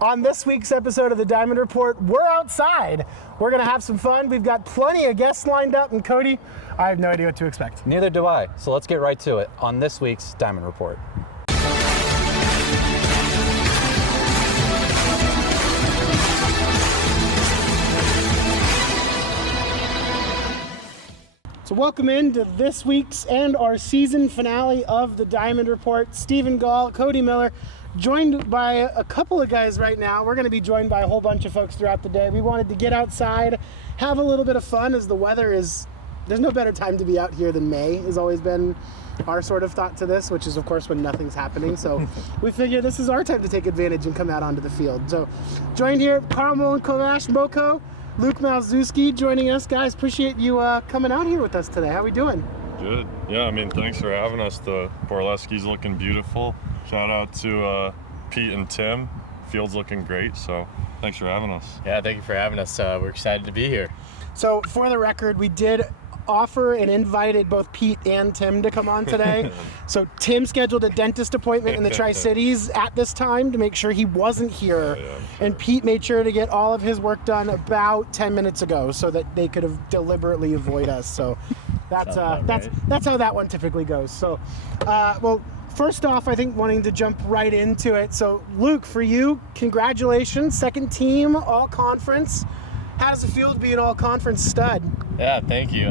On this week's episode of the Diamond Report, we're outside. We're going to have some fun. We've got plenty of guests lined up, and Cody, I have no idea what to expect. Neither do I. So let's get right to it on this week's Diamond Report. So welcome into this week's and our season finale of the Diamond Report. Stephen Gall, Cody Miller, joined by a couple of guys right now. We're going to be joined by a whole bunch of folks throughout the day. We wanted to get outside, have a little bit of fun as the weather is, there's no better time to be out here than May, has always been our sort of thought to this, which is of course when nothing's happening. So we figure this is our time to take advantage and come out onto the field. So joined here, Carmel and Kovash, Moko, Luke Malzewski joining us. Guys, appreciate you coming out here with us today. How we doing? Good. Yeah, I mean, thanks for having us. The Borleski's looking beautiful. Shout out to Pete and Tim. Field's looking great, so thanks for having us. Yeah, thank you for having us. We're excited to be here. So for the record, we did offer and invited both Pete and Tim to come on today. So Tim scheduled a dentist appointment in the Tri-Cities at this time to make sure he wasn't here. Yeah, sure. And Pete made sure to get all of his work done about 10 minutes ago so that they could have deliberately avoid us. So that's how that one typically goes. So, well, first off, I think wanting to jump right into it. So Luke, for you, congratulations, second team, all conference. How does it feel to be an all-conference stud? Yeah, thank you.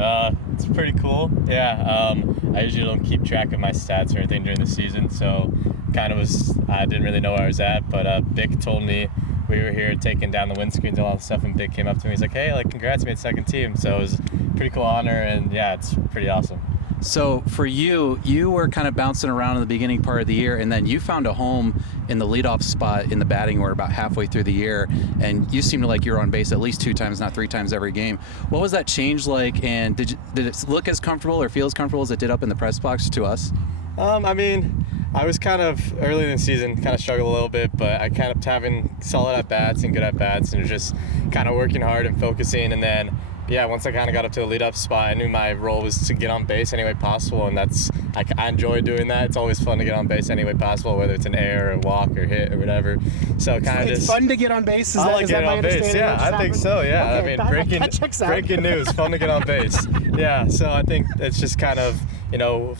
It's pretty cool. Yeah, I usually don't keep track of my stats or anything during the season, so I didn't really know where I was at, but Bick told me we were here taking down the windscreens and all that stuff, and Bick came up to me. He's like, hey, congrats, you made second team. So it was a pretty cool honor, and yeah, it's pretty awesome. So for you were kind of bouncing around in the beginning part of the year, and then you found a home in the leadoff spot in the batting order about halfway through the year, and you seemed like you were on base at least 2 times, not 3 times every game. What was that change like, and did it look as comfortable or feel as comfortable as it did up in the press box to us? I mean, I was kind of early in the season, kind of struggled a little bit, but I kept having solid at-bats and good at-bats, and just kind of working hard and focusing, and then yeah, once I kind of got up to the lead-up spot, I knew my role was to get on base any way possible, and I enjoy doing that. It's always fun to get on base any way possible, whether it's an error, or a walk, or hit, or whatever. So It's fun to get on base. Is I that, like is that getting my on base. understanding? Yeah, I think so. Yeah, Okay, I mean, that checks out. breaking news, fun to get on base. Yeah, so I think it's just kind of,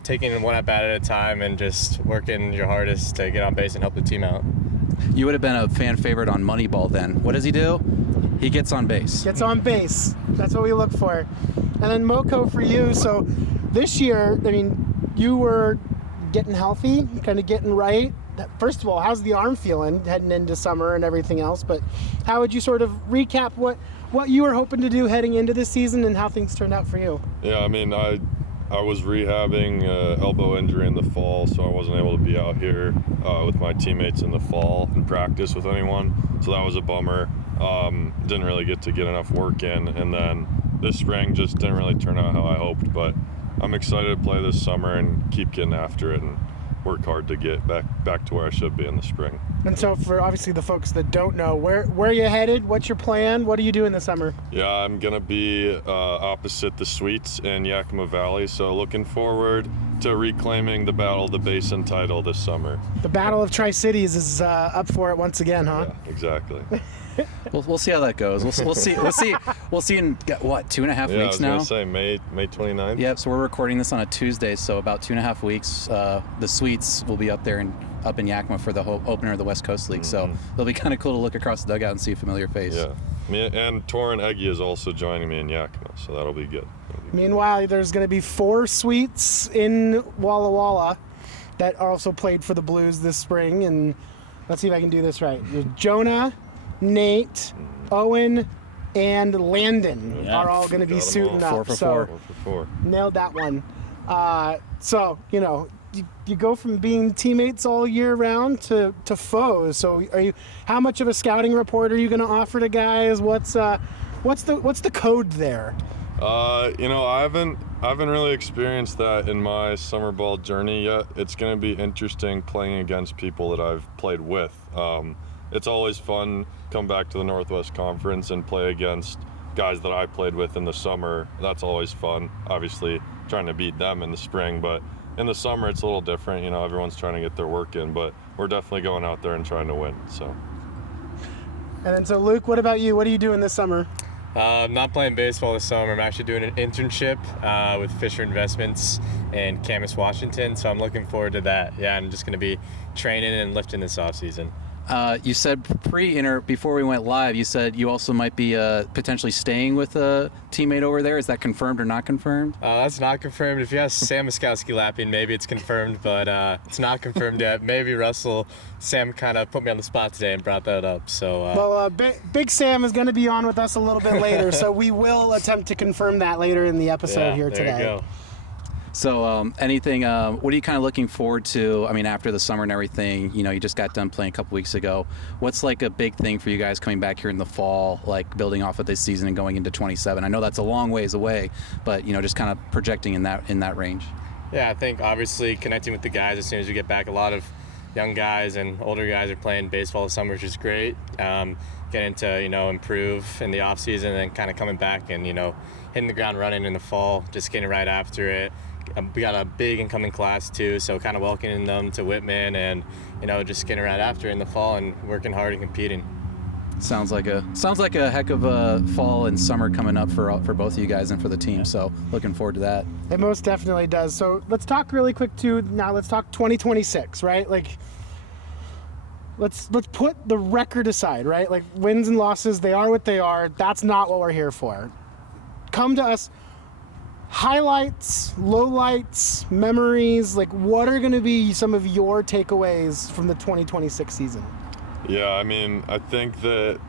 taking one at bat at a time and just working your hardest to get on base and help the team out. You would have been a fan favorite on Moneyball then. What does he do? He gets on base. Gets on base. That's what we look for. And then Moko, for you, so this year, I mean, you were getting healthy, kind of getting right. First of all, how's the arm feeling heading into summer and everything else? But how would you sort of recap what you were hoping to do heading into this season and how things turned out for you? Yeah, I mean, I was rehabbing elbow injury in the fall, so I wasn't able to be out here with my teammates in the fall and practice with anyone. So that was a bummer. Didn't really get enough work in, and then this spring just didn't really turn out how I hoped, but I'm excited to play this summer and keep getting after it and work hard to get back to where I should be in the spring. And so for obviously the folks that don't know, where are you headed? What's your plan? What are you doing this summer? Yeah, I'm going to be opposite the Suites in Yakima Valley, so looking forward to reclaiming the Battle of the Basin title this summer. The Battle of Tri-Cities is up for it once again, huh? Yeah, exactly. We'll see how that goes. We'll see in what, 2.5 weeks now? I was going to say May 29th. Yep. So we're recording this on a Tuesday, so about 2.5 weeks. The Suites will be up in Yakima for the opener of the West Coast League. So it'll be kind of cool to look across the dugout and see a familiar face. Yeah. And Torin Eggy is also joining me in Yakima, so that'll be good. Meanwhile, there's going to be 4 Suites in Walla Walla that also played for the Blues this spring, and let's see if I can do this right. There's Jonah, Nate, Owen, and Landon are all going to be suiting up. 4 for 4. So 4 for 4. nailed that one. So, you go from being teammates all year round to foes. So how much of a scouting report are you going to offer to guys? What's the code there? I haven't really experienced that in my summer ball journey yet. It's going to be interesting playing against people that I've played with. It's always fun to come back to the Northwest Conference and play against guys that I played with in the summer. That's always fun. Obviously, trying to beat them in the spring, but in the summer it's a little different. Everyone's trying to get their work in, but we're definitely going out there and trying to win. So And then so Luke, what about you? What are you doing this summer? I'm not playing baseball this summer. I'm actually doing an internship with Fisher Investments in Camas, Washington. So I'm looking forward to that. Yeah, I'm just going to be training and lifting this off season. You said before we went live, you said you also might be potentially staying with a teammate over there. Is that confirmed or not confirmed? That's not confirmed. If you ask Sam Muskowski-Lapping, maybe it's confirmed, but it's not confirmed yet. Maybe Russell. Sam kind of put me on the spot today and brought that up. So. Well, Big Sam is going to be on with us a little bit later, so we will attempt to confirm that later in the episode here today. There you go. So anything, what are you kind of looking forward to? I mean, after the summer and everything, you just got done playing a couple weeks ago. What's like a big thing for you guys coming back here in the fall, like building off of this season and going into 27? I know that's a long ways away, but, just kind of projecting in that range. Yeah, I think obviously connecting with the guys as soon as we get back. A lot of young guys and older guys are playing baseball this summer, which is great. Getting to, improve in the off season and then kind of coming back and, hitting the ground running in the fall, just getting right after it. We got a big incoming class too, so kind of welcoming them to Whitman and just getting right after in the fall and working hard and competing. Sounds like a heck of a fall and summer coming up for both of you guys and for the team. So looking forward to that. It most definitely does. So let's talk really quick too. Now let's talk 2026, right? Like let's put the record aside, right? Like wins and losses, they are what they are. That's not what we're here for. Come to us. Highlights, lowlights, memories, like what are going to be some of your takeaways from the 2026 season? Yeah, I mean, I think that,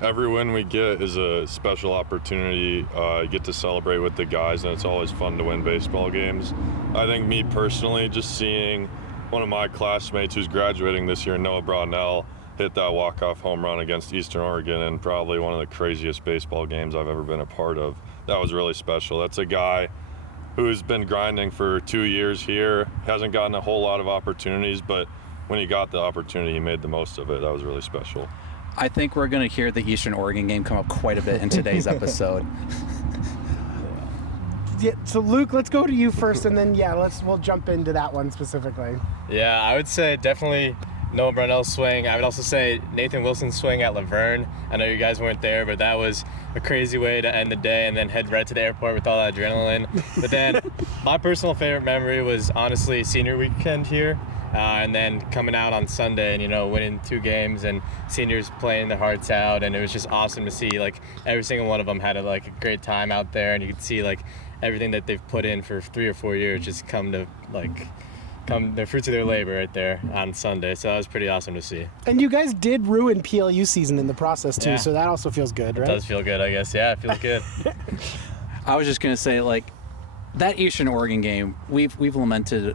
every win we get is a special opportunity. You get to celebrate with the guys, and it's always fun to win baseball games. I think me personally, just seeing one of my classmates who's graduating this year, Noah Brownell, hit that walk-off home run against Eastern Oregon in probably one of the craziest baseball games I've ever been a part of. That was really special. That's a guy who's been grinding for 2 years here, hasn't gotten a whole lot of opportunities, but when he got the opportunity, he made the most of it. That was really special. I think we're going to hear the Eastern Oregon game come up quite a bit in today's episode. Yeah, so Luke, let's go to you first, and then we'll jump into that one specifically. Yeah, I would say definitely Noah Brownell's swing. I would also say Nathan Wilson's swing at Laverne. I know you guys weren't there, but that was a crazy way to end the day and then head right to the airport with all that adrenaline. But then my personal favorite memory was honestly senior weekend here. And then coming out on Sunday and, winning 2 games and seniors playing their hearts out. And it was just awesome to see, like, every single one of them had a great time out there. And you could see, like, everything that they've put in for 3 or 4 years just come the fruits of their labor right there on Sunday. So that was pretty awesome to see. And you guys did ruin PLU season in the process too, so that also feels good, right? It does feel good, I guess. Yeah, it feels good. I was just going to say, that Eastern Oregon game, we've highlighted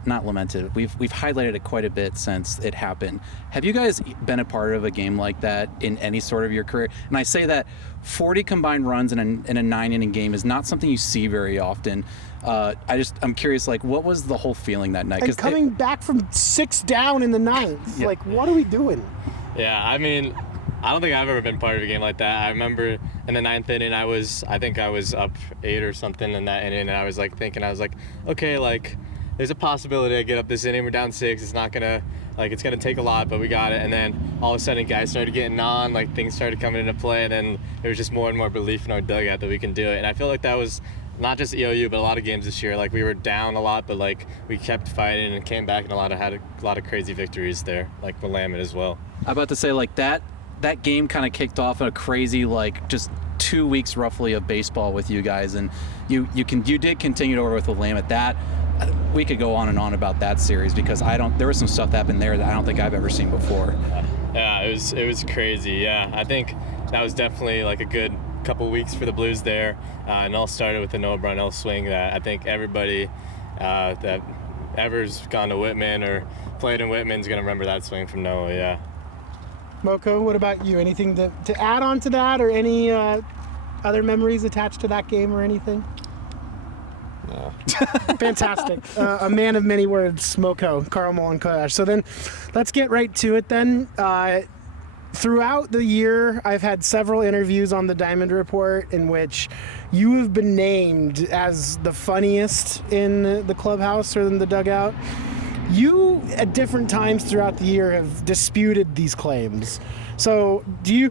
it quite a bit since it happened. Have you guys been a part of a game like that in any sort of your career? And I say that 40 combined runs in a 9-inning game is not something you see very often. I'm curious, what was the whole feeling that night? And coming back from 6 down in the 9th, what are we doing? Yeah, I mean, I don't think I've ever been part of a game like that. I remember in the 9th inning, I think I was up 8 or something in that inning, and I was okay, there's a possibility I get up this inning. We're down 6. It's not gonna, it's gonna take a lot, but we got it. And then all of a sudden, guys started getting on, things started coming into play, and then there was just more and more belief in our dugout that we can do it. And I feel like that was not just EOU, but a lot of games this year. We were down a lot, but we kept fighting and came back and had a lot of crazy victories there, like Willamette as well. I'm about to say that game kind of kicked off a crazy just 2 weeks roughly of baseball with you guys, and you did continue over with Willamette. That we could go on and on about that series because there was some stuff that happened there that I don't think I've ever seen before. Yeah, it was crazy. Yeah, I think that was definitely a good couple weeks for the Blues there, and all started with the Noah Brownell swing that I think everybody that ever's gone to Whitman or played in Whitman is going to remember that swing from Noah. Yeah. Moko, what about you? Anything to add on to that, or any other memories attached to that game or anything? No. Fantastic. A man of many words, Moko, Carl Molenkoyash. So then let's get right to it then. Throughout the year, I've had several interviews on the Diamond Report in which you have been named as the funniest in the clubhouse or in the dugout. You, at different times throughout the year, have disputed these claims. So do you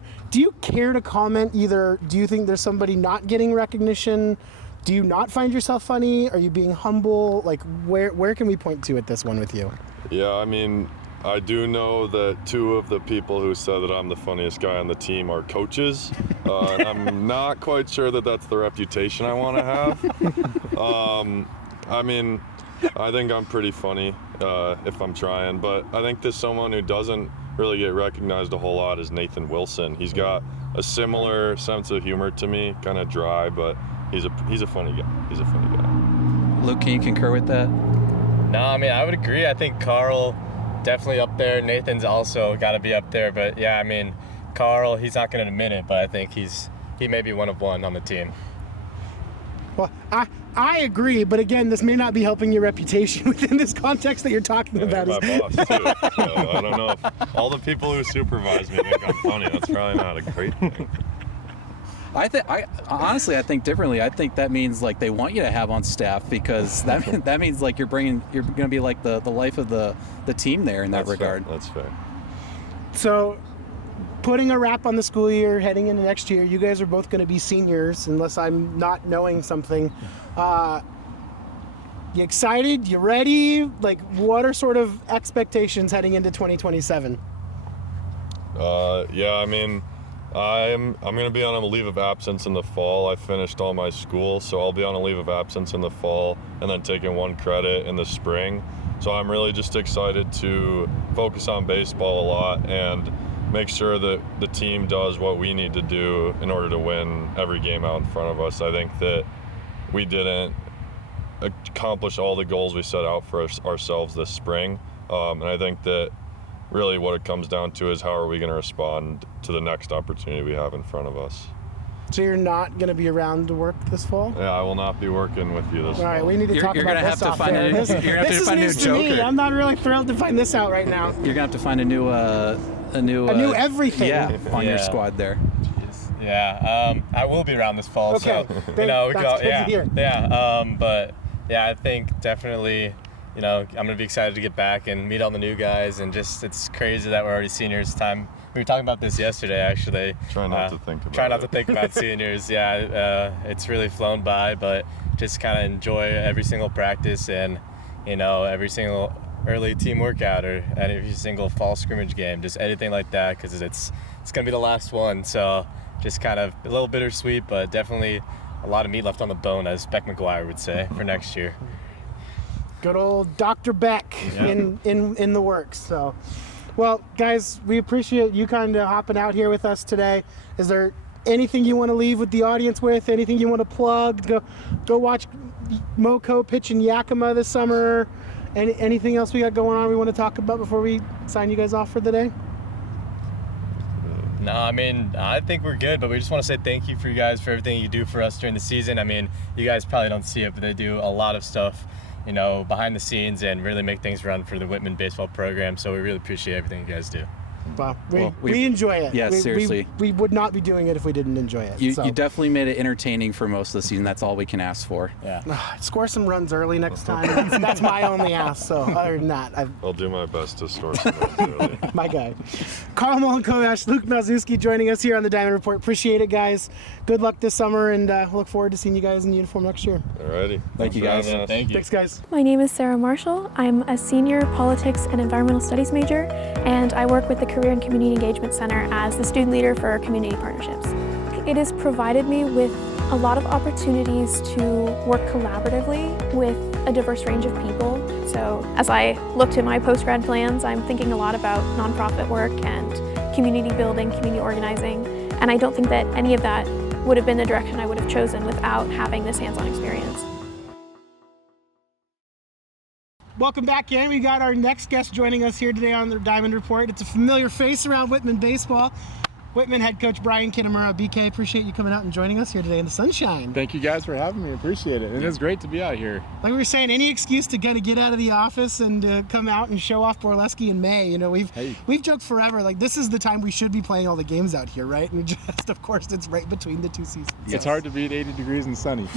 care to comment either? Do you think there's somebody not getting recognition? Do you not find yourself funny? Are you being humble? Like where can we point to at this one with you? Yeah, I mean, I do know that 2 of the people who said that I'm the funniest guy on the team are coaches. And I'm not quite sure that that's the reputation I want to have. I mean, I think I'm pretty funny if I'm trying, but I think there's someone who doesn't really get recognized a whole lot is Nathan Wilson. He's got a similar sense of humor to me, kind of dry, but he's a funny guy. He's a funny guy. Luke, can you concur with that? No, I mean, I would agree. I think Carl definitely up there. Nathan's also got to be up there. But yeah, I mean, Carl, he's not going to admit it, but I think he may be one of one on the team. Well, I agree, but again, this may not be helping your reputation within this context that you're talking about. My boss too. So I don't know if all the people who supervise me think I'm funny. That's probably not a great thing. I honestly think differently. I think that means like they want you to have on staff because that means like you're going to be like the life of the team there in that regard. That's fair. So, putting a wrap on the school year, heading into next year, you guys are both going to be seniors, unless I'm not knowing something. You excited? You ready? Like, what are sort of expectations heading into 2027? Yeah, I mean, I'm going to be on a leave of absence in the fall. I finished all my school, so I'll be on a leave of absence in the fall and then taking 1 credit in the spring. So I'm really just excited to focus on baseball a lot and make sure that the team does what we need to do in order to win every game out in front of us. I think that we didn't accomplish all the goals we set out for ourselves this spring. And I think that really what it comes down to is how are we going to respond to the next opportunity we have in front of us. So you're not going to be around to work this fall? Yeah, I will not be working with you this fall. All right, we need to talk You're about gonna this have to off find air. a- This- you're gonna have to this find a is new news to me. Joker. I'm not really thrilled to find this out right now. You're gonna have to find a new everything. Yeah, on your Yeah. squad there. Yeah, I will be around this fall, Okay, so that's good to yeah, hear. but yeah, I think definitely, I'm gonna be excited to get back and meet all the new guys, and just it's crazy that we're already seniors. We were talking about this yesterday, actually. Try not to think about Try not it. to think about seniors. Yeah, it's really flown by, but just kind of enjoy every single practice and every single early team workout or every single fall scrimmage game, just anything like that, because it's gonna be the last one. So just kind of a little bittersweet, but definitely a lot of meat left on the bone, as Beck McGuire would say, for next year. Good old Dr. Beck in the works. So, well, guys, we appreciate you kind of hopping out here with us today. Is there anything you want to leave with the audience with? Anything you want to plug? Go watch Moco pitch in Yakima this summer. Anything else we got going on we want to talk about before we sign you guys off for the day? No, I mean, I think we're good, but we just want to say thank you for you guys for everything you do for us during the season. I mean, you guys probably don't see it, but they do a lot of stuff, behind the scenes and really make things run for the Whitman baseball program. So we really appreciate everything you guys do. Well, Well, we enjoy it. Yeah, seriously. We would not be doing it if we didn't enjoy it. You so. definitely made it entertaining for most of the season. That's all we can ask for. Yeah. Score some runs early next time. That's my only ask. So other than that, I'll do my best to store some runs early. my guy. Carl Molenkovac, Luke Malzewski joining us here on the Diamond Report. Appreciate it, guys. Good luck this summer, and look forward to seeing you guys in uniform next year. Alrighty. Thank you, for guys. having us. Thank you. Thanks, guys. My name is Sarah Marshall. I'm a senior politics and environmental studies major, and I work with the Career and Community Engagement Center as the student leader for community partnerships. It has provided me with a lot of opportunities to work collaboratively with a diverse range of people. So as I look to my post-grad plans, I'm thinking a lot about nonprofit work and community building, community organizing, and I don't think that any of that would have been the direction I would have chosen without having this hands-on experience. Welcome back in. We got our next guest joining us here today on the Diamond Report. It's a familiar face around Whitman baseball. Whitman head coach Brian Kitamura. BK, appreciate you coming out and joining us here today in the sunshine. Thank you guys for having me. Appreciate it. It is great to be out here. Like we were saying, any excuse to kind of get out of the office and come out and show off Borleski in May. You know, we've joked forever, like this is the time we should be playing all the games out here, right? And just, of course, it's right between the two seasons. Yes. It's hard to beat 80 degrees and sunny.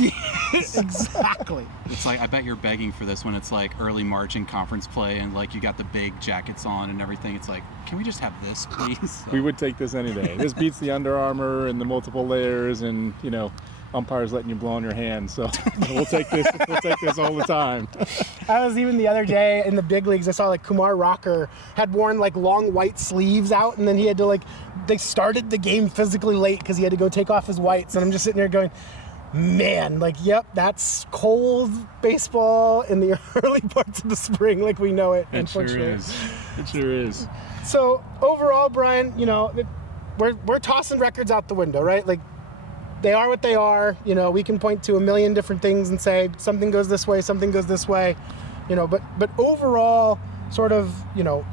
Exactly. It's like, I bet you're begging for this when it's like early March in conference play and like you got the big jackets on and everything. It's like, can we just have this, please? We would take this any day. This beats the Under Armour and the multiple layers and, you know, umpires letting you blow on your hands. So we'll take this. We'll take this all the time. I was even the other day in the big leagues. I saw like Kumar Rocker had worn like long white sleeves out, and then he had to they started the game physically late because he had to go take off his whites. And I'm just sitting there going, man, yep, that's cold baseball in the early parts of the spring, like we know it. It sure is. It sure is. So overall, Brian, you know, we're tossing records out the window, right? Like, they are what they are. You know, we can point to a million different things and say something goes this way, something goes this way. You know, but overall, sort of, you know,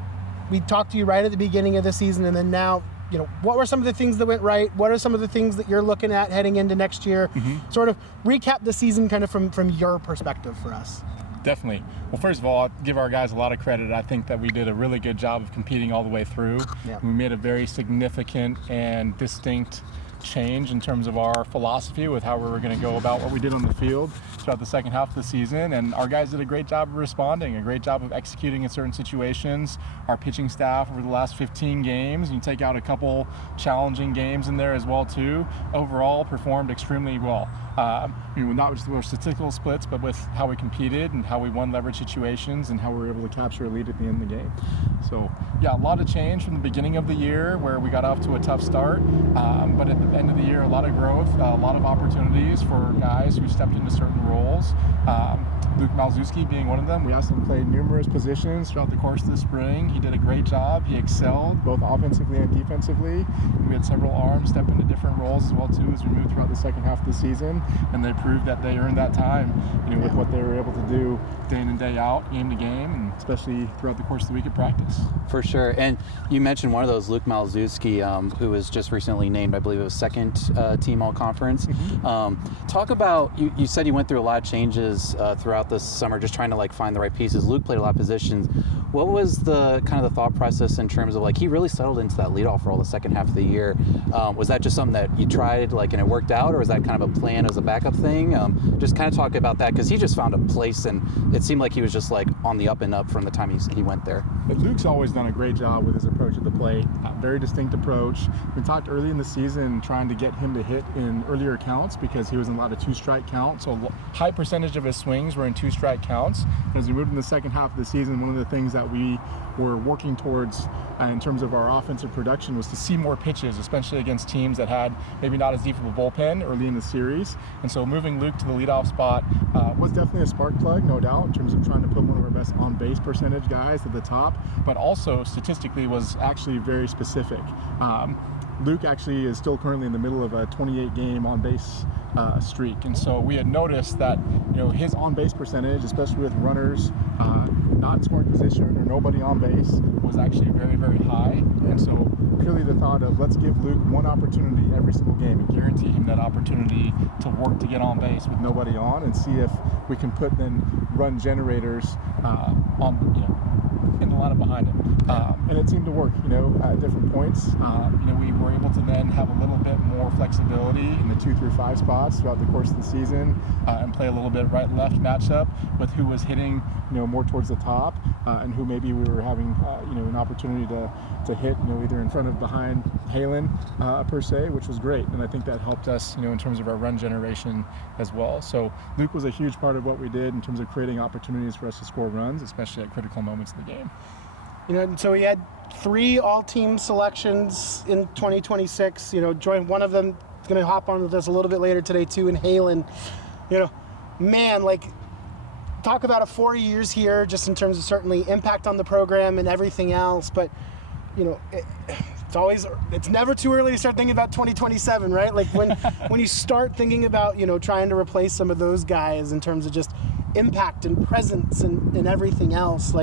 we talked to you right at the beginning of the season, and then now, you know, what were some of the things that went right? What are some of the things that you're looking at heading into next year? Mm-hmm. Sort of recap the season kind of from your perspective for us. Definitely. Well, first of all, I'll give our guys a lot of credit. I think that we did a really good job of competing all the way through. Yeah. We made a very significant and distinct change in terms of our philosophy with how we were going to go about what we did on the field throughout the second half of the season, and our guys did a great job of responding, a great job of executing in certain situations. Our pitching staff over the last 15 games, you take out a couple challenging games in there as well too, overall performed extremely well. Not just with our statistical splits, but with how we competed and how we won leverage situations and how we were able to capture a lead at the end of the game. So yeah, a lot of change from the beginning of the year where we got off to a tough start, but at the end of the year, a lot of growth, a lot of opportunities for guys who stepped into certain roles. Luke Malzewski being one of them. We asked him to play numerous positions throughout the course of the spring. He did a great job. He excelled both offensively and defensively. We had several arms step into different roles as well too as we moved throughout the second half of the season, and they proved that they earned that time, you know, with what they were able to do day in and day out, game to game, and especially throughout the course of the week at practice. For sure. And you mentioned one of those, Luke Malzewski, who was just recently named, I believe it was second team all-conference. Mm-hmm. Talk about, you said you went through a lot of changes throughout this summer, just trying to find the right pieces. Luke played a lot of positions. What was the kind of the thought process in terms of he really settled into that leadoff role the second half of the year? Was that just something that you tried and it worked out, or was that kind of a plan as a backup thing? Just kind of talk about that, because he just found a place and it seemed like he was just on the up and up from the time he went there. But Luke's always done a great job with his approach at the plate. Very distinct approach. We talked early in the season trying to get him to hit in earlier counts because he was in a lot of two-strike counts. So a high percentage of his swings were in two-strike counts. As we moved in the second half of the season, one of the things that we were working towards in terms of our offensive production was to see more pitches, especially against teams that had maybe not as deep of a bullpen early in the series. And so moving Luke to the leadoff spot was definitely a spark plug, no doubt, in terms of trying to put one of our best on-base percentage guys at the top, but also statistically was actually very specific. Luke actually is still currently in the middle of a 28-game on-base streak, and so we had noticed that his on-base percentage, especially with runners not in scoring position or nobody on base, was actually very, very high. And so clearly the thought of let's give Luke one opportunity every single game and guarantee him that opportunity to work to get on base with nobody on, and see if we can put then run generators in the lineup behind him. And it seemed to work, at different points. We were able to then have a little bit more flexibility in the 2 through 5 spots throughout the course of the season, and play a little bit right-left matchup with who was hitting, more towards the top, and who maybe we were having, an opportunity to hit, either in front of, behind Halen per se, which was great. And I think that helped us, in terms of our run generation as well. So Luke was a huge part of what we did in terms of creating opportunities for us to score runs, especially at critical moments of the game. So we had 3 all-team selections in 2026. Join one of them is going to hop on with us a little bit later today too, in Halen. Talk about 4 years here, just in terms of certainly impact on the program and everything else. But it's never too early to start thinking about 2027, right? When you start thinking about trying to replace some of those guys in terms of just impact and presence and everything else,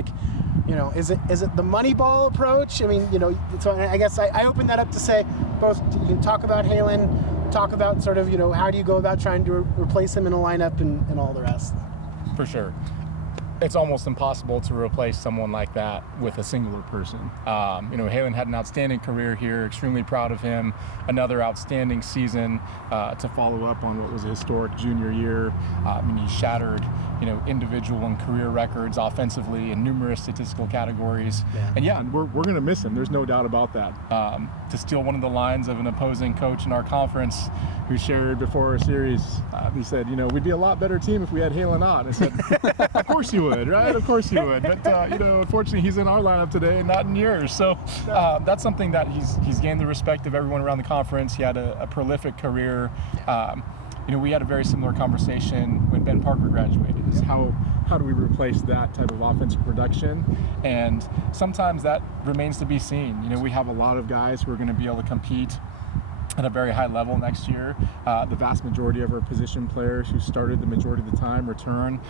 is it the money ball approach? I mean, so I guess I open that up to say both. You can talk about Halen, talk about sort of how do you go about trying to replace him in a lineup and all the rest. For sure. It's almost impossible to replace someone like that with a singular person. Halen had an outstanding career here, extremely proud of him. Another outstanding season to follow up on what was a historic junior year. He shattered, individual and career records offensively in numerous statistical categories. Yeah. And we're going to miss him. There's no doubt about that. To steal one of the lines of an opposing coach in our conference who shared before our series, he said, we'd be a lot better team if we had Halen on. I said, of course you would, right? Of course you would. But, unfortunately, he's in our lineup today and not in yours. So that's something that he's gained the respect of everyone around the conference. He had a prolific career. We had a very similar conversation when Ben Parker graduated. Is how do we replace that type of offensive production? And sometimes that remains to be seen. We have a lot of guys who are going to be able to compete at a very high level next year. The vast majority of our position players who started the majority of the time return.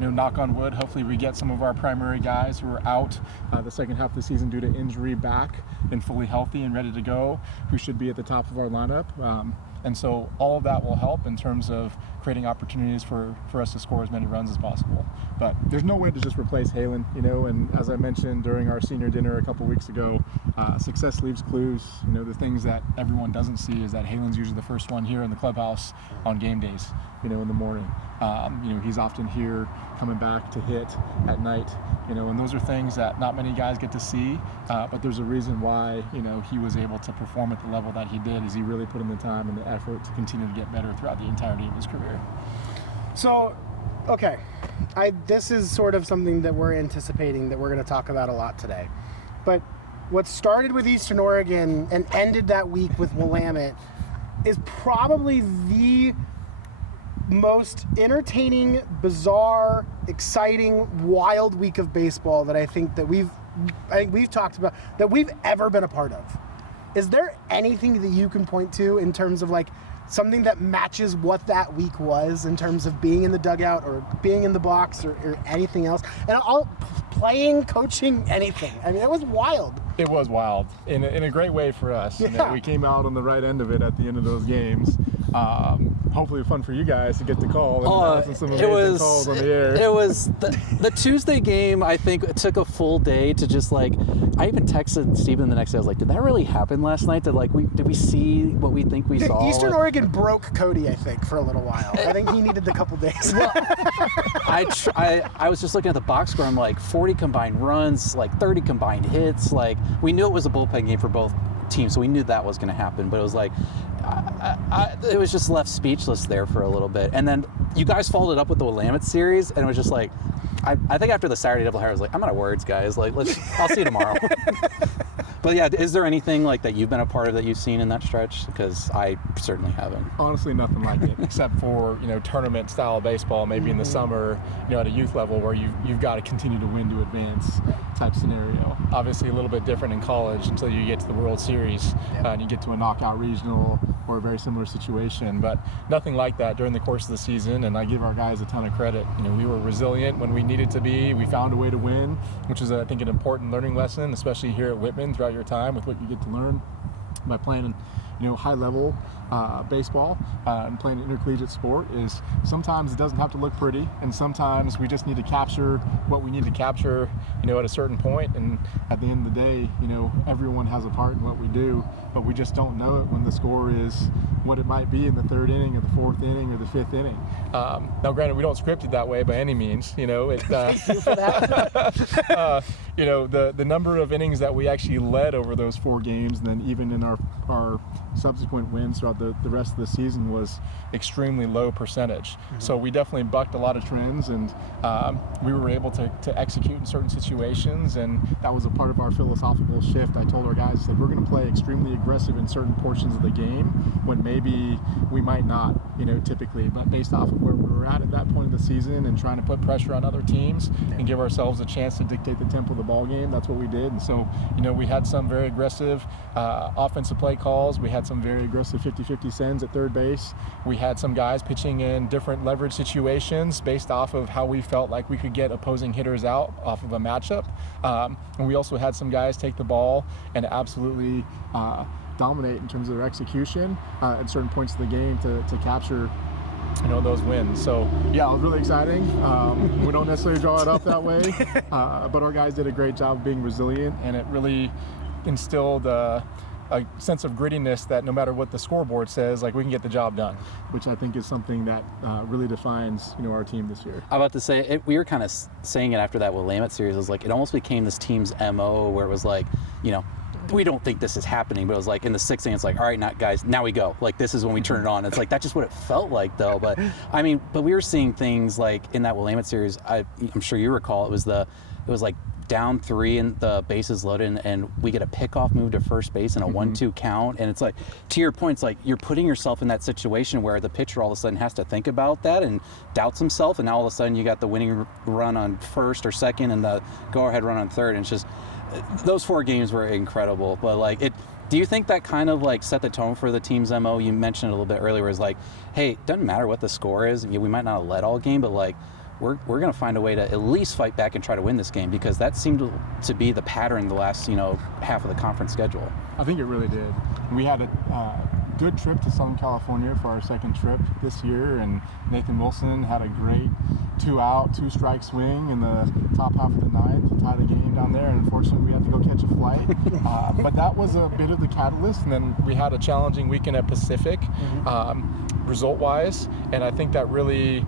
Knock on wood, hopefully we get some of our primary guys who are out the second half of the season due to injury back and fully healthy and ready to go, who should be at the top of our lineup. And so all of that will help in terms of creating opportunities for us to score as many runs as possible. But there's no way to just replace Halen, and as I mentioned during our senior dinner a couple weeks ago, success leaves clues. The things that everyone doesn't see is that Halen's usually the first one here in the clubhouse on game days, in the morning. He's often here coming back to hit at night, and those are things that not many guys get to see, but there's a reason why, he was able to perform at the level that he did, is he really put in the time and the effort to continue to get better throughout the entirety of his career. So, okay, this is sort of something that we're anticipating that we're going to talk about a lot today, but what started with Eastern Oregon and ended that week with Willamette is probably the most entertaining, bizarre, exciting, wild week of baseball that I think we've talked about, that we've ever been a part of. Is there anything that you can point to in terms of something that matches what that week was in terms of being in the dugout or being in the box or anything else? And playing, coaching, anything. I mean, it was wild. It was wild in a great way for us. Yeah. We came out on the right end of it at the end of those games. Hopefully fun for you guys to get to call and some amazing calls on the air. It was the Tuesday game. I think it took a full day to just I even texted Steven the next day. I was like, did that really happen last night? Did we see what we think we saw? Eastern Oregon broke Cody, I think, for a little while. I think he needed a couple days. Well, I was just looking at the box score. I'm like 40 combined runs, 30 combined hits. We knew it was a bullpen game for both teams, so we knew that was going to happen. But it was it was just left speechless there for a little bit. And then you guys followed it up with the Willamette series, and it was just I think after the Saturday doubleheader, I was like, I'm out of words, guys. I'll see you tomorrow. But yeah, is there anything that you've been a part of that you've seen in that stretch? Because I certainly haven't. Honestly, nothing like it, except for tournament style baseball, maybe in the summer, at a youth level where you've got to continue to win to advance type scenario. Obviously, a little bit different in college until you get to the World Series and you get to a knockout regional or a very similar situation. But nothing like that during the course of the season, and I give our guys a ton of credit. We were resilient when we needed to be. We found a way to win, which is, I think, an important learning lesson, especially here at Whitman throughout your time with what you get to learn by playing high level baseball and playing an intercollegiate sport. Is sometimes it doesn't have to look pretty, and sometimes we just need to capture what we need to capture at a certain point, and at the end of the day everyone has a part in what we do, but we just don't know it when the score is what it might be in the third inning or the fourth inning or the fifth inning. Now granted, we don't script it that way by any means. Thank you for that. The number of innings that we actually led over those 4 games, and then even in our subsequent wins throughout the rest of the season, was extremely low percentage. Mm-hmm. So we definitely bucked a lot of trends, and we were able to execute in certain situations, and that was a part of our philosophical shift. I told our guys that we're going to play extremely aggressive in certain portions of the game when maybe we might not, typically, but based off of where we were at that point of the season and trying to put pressure on other teams and give ourselves a chance to dictate the tempo of the ball game, that's what we did. And so, we had some very aggressive offensive play calls. We had had some very aggressive 50-50 sends at third base. We had some guys pitching in different leverage situations based off of how we felt like we could get opposing hitters out off of a matchup. And we also had some guys take the ball and absolutely dominate in terms of their execution at certain points of the game to capture those wins. So yeah, it was really exciting. We don't necessarily draw it up that way, but our guys did a great job of being resilient, and it really instilled a sense of grittiness that no matter what the scoreboard says, like, we can get the job done, which I think is something that really defines our team this year. I'm about to say, we were kind of saying it after that Willamette series. It was like, it almost became this team's MO where it was like, we don't think this is happening, but it was like in the sixth inning, it's like, all right, guys, now we go. Like, this is when we turn it on. It's like, that's just what it felt like, though. But I mean, we were seeing things like in that Willamette series. I'm sure you recall, it was like down 3 and the bases loaded, and we get a pickoff move to first base and a 1-2 count. And it's like, to your point, it's like you're putting yourself in that situation where the pitcher all of a sudden has to think about that and doubts himself, and now all of a sudden you got the winning run on first or second and the go-ahead run on third, and it's just, those 4 games were incredible. But like, do you think that kind of like set the tone for the team's MO? You mentioned it a little bit earlier, is like, hey, it doesn't matter what the score is. We might not have led all game, but like, we're going to find a way to at least fight back and try to win this game, because that seemed to be the pattern the last half of the conference schedule. I think it really did. We had a good trip to Southern California for our second trip this year, and Nathan Wilson had a great 2-out, 2-strike swing in the top half of the ninth to tie the game down there, and unfortunately we had to go catch a flight. But that was a bit of the catalyst, and then we had a challenging weekend at Pacific, result-wise, and I think that really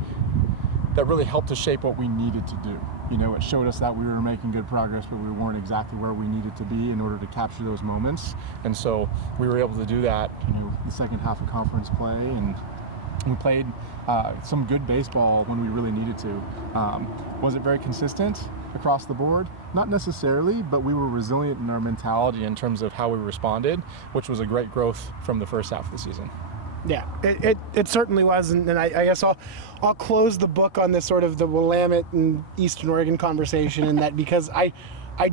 helped to shape what we needed to do. It showed us that we were making good progress, but we weren't exactly where we needed to be in order to capture those moments. And so we were able to do that, the second half of conference play, and we played some good baseball when we really needed to. Was it very consistent across the board? Not necessarily, but we were resilient in our mentality in terms of how we responded, which was a great growth from the first half of the season. Yeah, it certainly was, and I guess I'll close the book on this sort of the Willamette and Eastern Oregon conversation, in that because I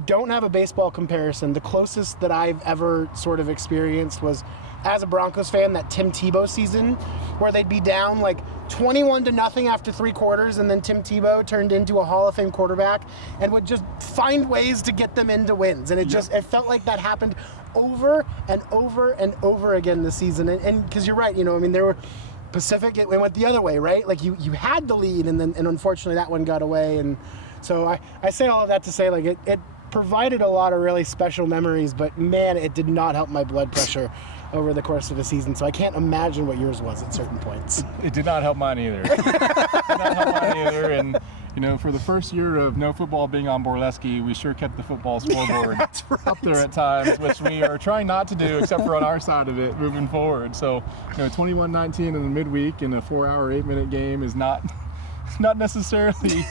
don't have a baseball comparison. The closest that I've ever sort of experienced was, as a Broncos fan, that Tim Tebow season where they'd be down like 21-0 after 3 quarters, and then Tim Tebow turned into a Hall of Fame quarterback and would just find ways to get them into wins. And it felt like that happened over and over and over again this season. And because you're right, there were Pacific, it went the other way, right? Like you had the lead, and unfortunately that one got away. And so I say all of that to say, like, it provided a lot of really special memories, but man, it did not help my blood pressure over the course of the season. So I can't imagine what yours was at certain points. It did not help mine either. And for the first year of no football being on Borleski, we sure kept the football scoreboard up there at times, which we are trying not to do, except for on our side of it moving forward. So 21-19 in the midweek in a 4-hour, 8-minute game is not necessarily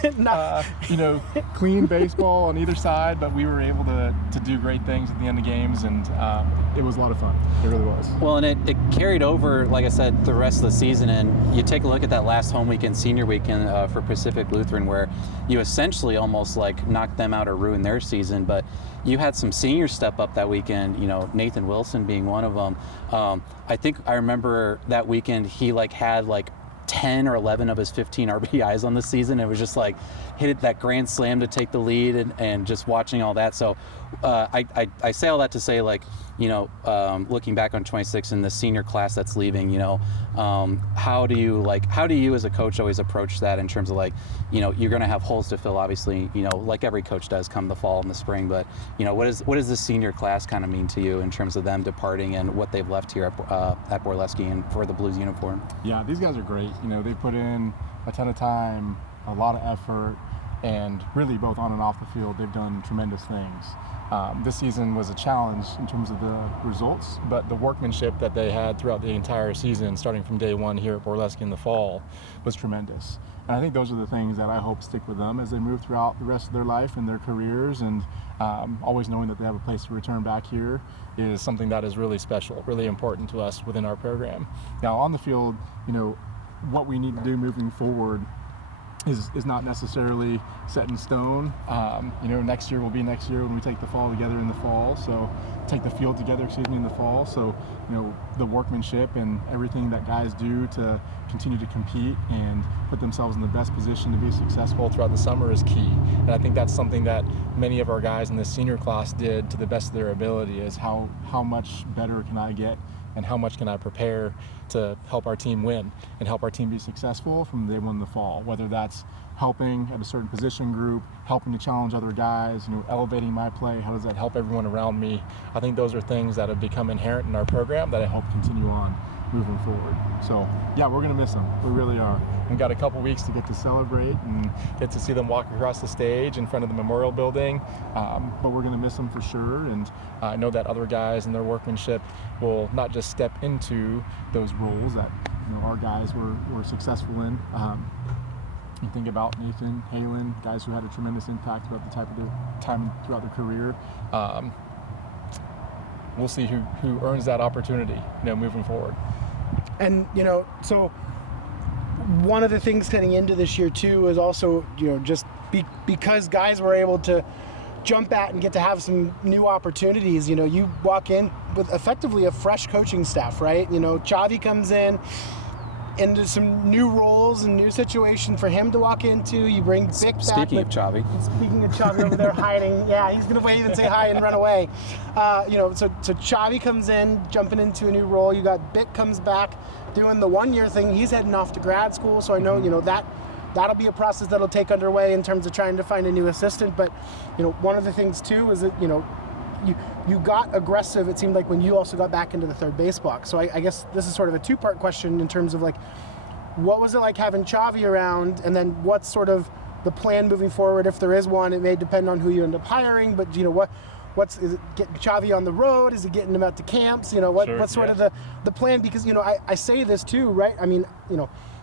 clean baseball on either side, but we were able to do great things at the end of games, and it was a lot of fun. It really was. Well, and it carried over, like I said, the rest of the season. And you take a look at that last home weekend, senior weekend for Pacific Lutheran, where you essentially almost like knocked them out or ruined their season. But you had some seniors step up that weekend, Nathan Wilson being one of them. I think I remember that weekend he had 10 or 11 of his 15 RBIs on the season. It was just like hit that grand slam to take the lead, and just watching all that. So I say all that to say, looking back on 26 and the senior class that's leaving, how do you as a coach always approach that in terms of you're going to have holes to fill, obviously, like every coach does come the fall and the spring, but what does the senior class kind of mean to you in terms of them departing and what they've left here at Borleski and for the Blues uniform? Yeah, these guys are great. They put in a ton of time, a lot of effort, and really both on and off the field, they've done tremendous things. This season was a challenge in terms of the results, but the workmanship that they had throughout the entire season, starting from day one here at Borleski in the fall, was tremendous. And I think those are the things that I hope stick with them as they move throughout the rest of their life and their careers, and always knowing that they have a place to return back here is something that is really special, really important to us within our program. Now on the field, what we need to do moving forward is not necessarily set in stone. Next year will be next year when we take the fall together in the fall. So take the field together, in the fall. So, the workmanship and everything that guys do to continue to compete and put themselves in the best position to be successful throughout the summer is key. And I think that's something that many of our guys in the senior class did to the best of their ability, is how much better can I get and how much can I prepare to help our team win and help our team be successful from day one in the fall, whether that's helping at a certain position group, helping to challenge other guys, elevating my play, how does that help everyone around me? I think those are things that have become inherent in our program that I hope continue on moving forward. So yeah, we're gonna miss them. We really are. We've got a couple weeks to get to celebrate and get to see them walk across the stage in front of the memorial building, but we're gonna miss them for sure. And I know that other guys and their workmanship will not just step into those roles that our guys were successful in. You think about Nathan, Halen, guys who had a tremendous impact throughout the time throughout their career. We'll see who earns that opportunity, moving forward. And so one of the things heading into this year too is also just because guys were able to jump at and get to have some new opportunities. You walk in with effectively a fresh coaching staff, right? Chavi comes into some new roles and new situation for him to walk into. You bring Vic back. Speaking of Chavi over there hiding. Yeah, he's gonna wave and say hi and run away. So Chavi comes in, jumping into a new role. You got Vic comes back doing the 1 year thing. He's heading off to grad school, so I know that'll be a process that'll take underway in terms of trying to find a new assistant. But one of the things too is that you got aggressive, it seemed like, when you also got back into the third base box. So I guess this is sort of a two-part question in terms of what was it like having Chavi around, and then what's sort of the plan moving forward, if there is one? It may depend on who you end up hiring, but is it getting Chavi on the road? Is it getting him out to camps? What's sort of the plan? Because I say this too, right? I mean,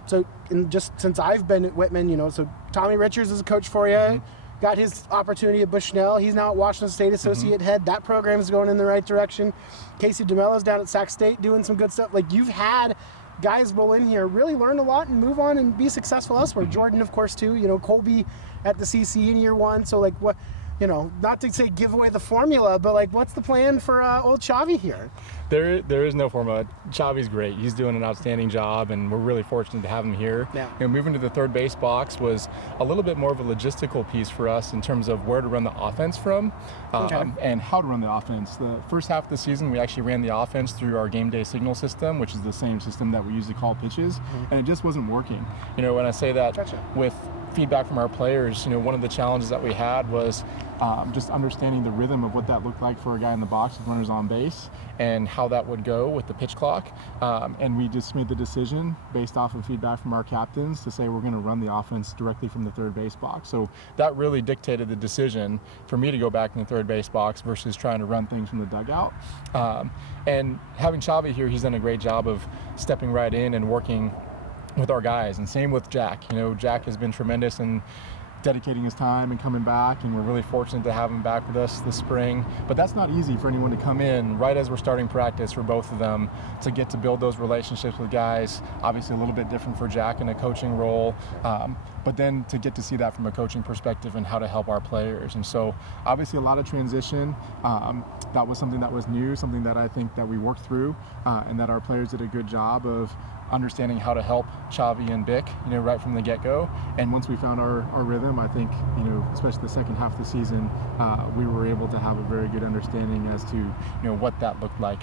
so just since I've been at Whitman, so Tommy Richards is a coach for you. Mm-hmm. Got his opportunity at Bushnell. He's now at Washington State associate head. That program is going in the right direction. Casey DeMello's down at Sac State doing some good stuff. You've had guys roll in here, really learn a lot and move on and be successful elsewhere. Jordan, of course, too. Colby at the CC in year one. So what? Not to say give away the formula, but what's the plan for old Chavi here? There is no formula. Chavi's great. He's doing an outstanding job, and we're really fortunate to have him here. Yeah. Moving to the third base box was a little bit more of a logistical piece for us in terms of where to run the offense from, and how to run the offense. The first half of the season, we actually ran the offense through our game day signal system, which is the same system that we use to call pitches, and it just wasn't working. When I say that with feedback from our players, one of the challenges that we had was just understanding the rhythm of what that looked like for a guy in the box with runners on base and how that would go with the pitch clock. And we just made the decision based off of feedback from our captains to say we're going to run the offense directly from the third base box. So that really dictated the decision for me to go back in the third base box versus trying to run things from the dugout. And having Chavi here, he's done a great job of stepping right in and working with our guys, and same with Jack. Jack has been tremendous in dedicating his time and coming back, and we're really fortunate to have him back with us this spring. But that's not easy for anyone to come in right as we're starting practice for both of them to get to build those relationships with guys. Obviously a little bit different for Jack in a coaching role, but then to get to see that from a coaching perspective and how to help our players. And so obviously a lot of transition. That was something that was new, something that I think that we worked through, and that our players did a good job of understanding how to help Chavi and Bick, right from the get-go. And once we found our rhythm, I think, especially the second half of the season, we were able to have a very good understanding as to, what that looked like,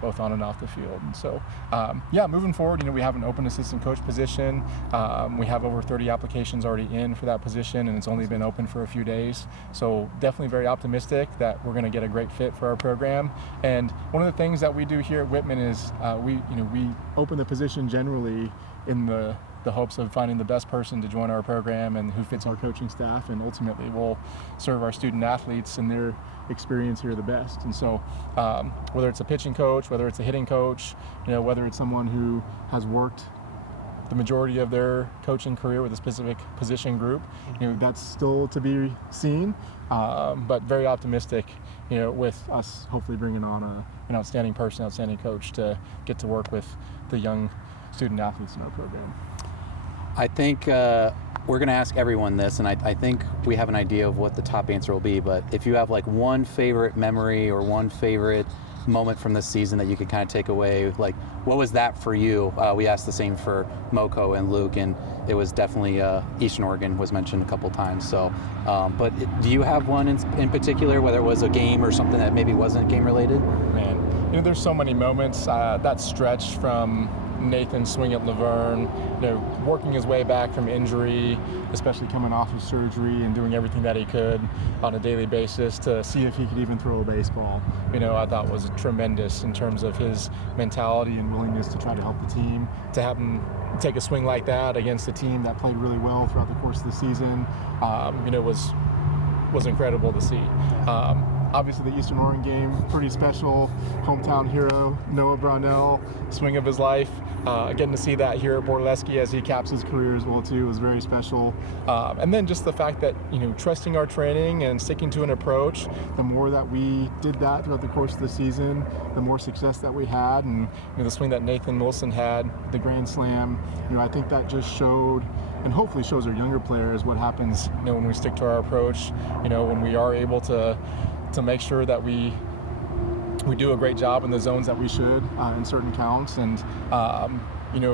both on and off the field. And so, moving forward, we have an open assistant coach position. We have over 30 applications already in for that position, and it's only been open for a few days. So definitely very optimistic that we're going to get a great fit for our program. And one of the things that we do here at Whitman is we open the position generally in the hopes of finding the best person to join our program and who fits our coaching staff, and ultimately will serve our student athletes and their experience here the best. And so whether it's a pitching coach, whether it's a hitting coach, whether it's someone who has worked the majority of their coaching career with a specific position group, that's still to be seen, but very optimistic, with us hopefully bringing on an outstanding person, outstanding coach to get to work with the young student athletes in our program. I think we're going to ask everyone this, and I think we have an idea of what the top answer will be, but if you have like one favorite memory or one favorite moment from this season that you could kind of take away, like what was that for you? We asked the same for Moko and Luke, and it was definitely Eastern Oregon was mentioned a couple times. So, but do you have one in particular, whether it was a game or something that maybe wasn't game related? Man, there's so many moments. That stretch from Nathan swing at Laverne, working his way back from injury, especially coming off of surgery and doing everything that he could on a daily basis to see if he could even throw a baseball. I thought was tremendous in terms of his mentality and willingness to try to help the team. To have him take a swing like that against a team that played really well throughout the course of the season, was incredible to see. Obviously, the Eastern Oregon game, pretty special. Hometown hero, Noah Brownell, swing of his life. Getting to see that here at Borleski as he caps his career as well, too, was very special. And then just the fact that, trusting our training and sticking to an approach, the more that we did that throughout the course of the season, the more success that we had. And the swing that Nathan Wilson had, the Grand Slam, I think that just showed and hopefully shows our younger players what happens, when we stick to our approach, when we are able to make sure that we do a great job in the zones that we should in certain counts, and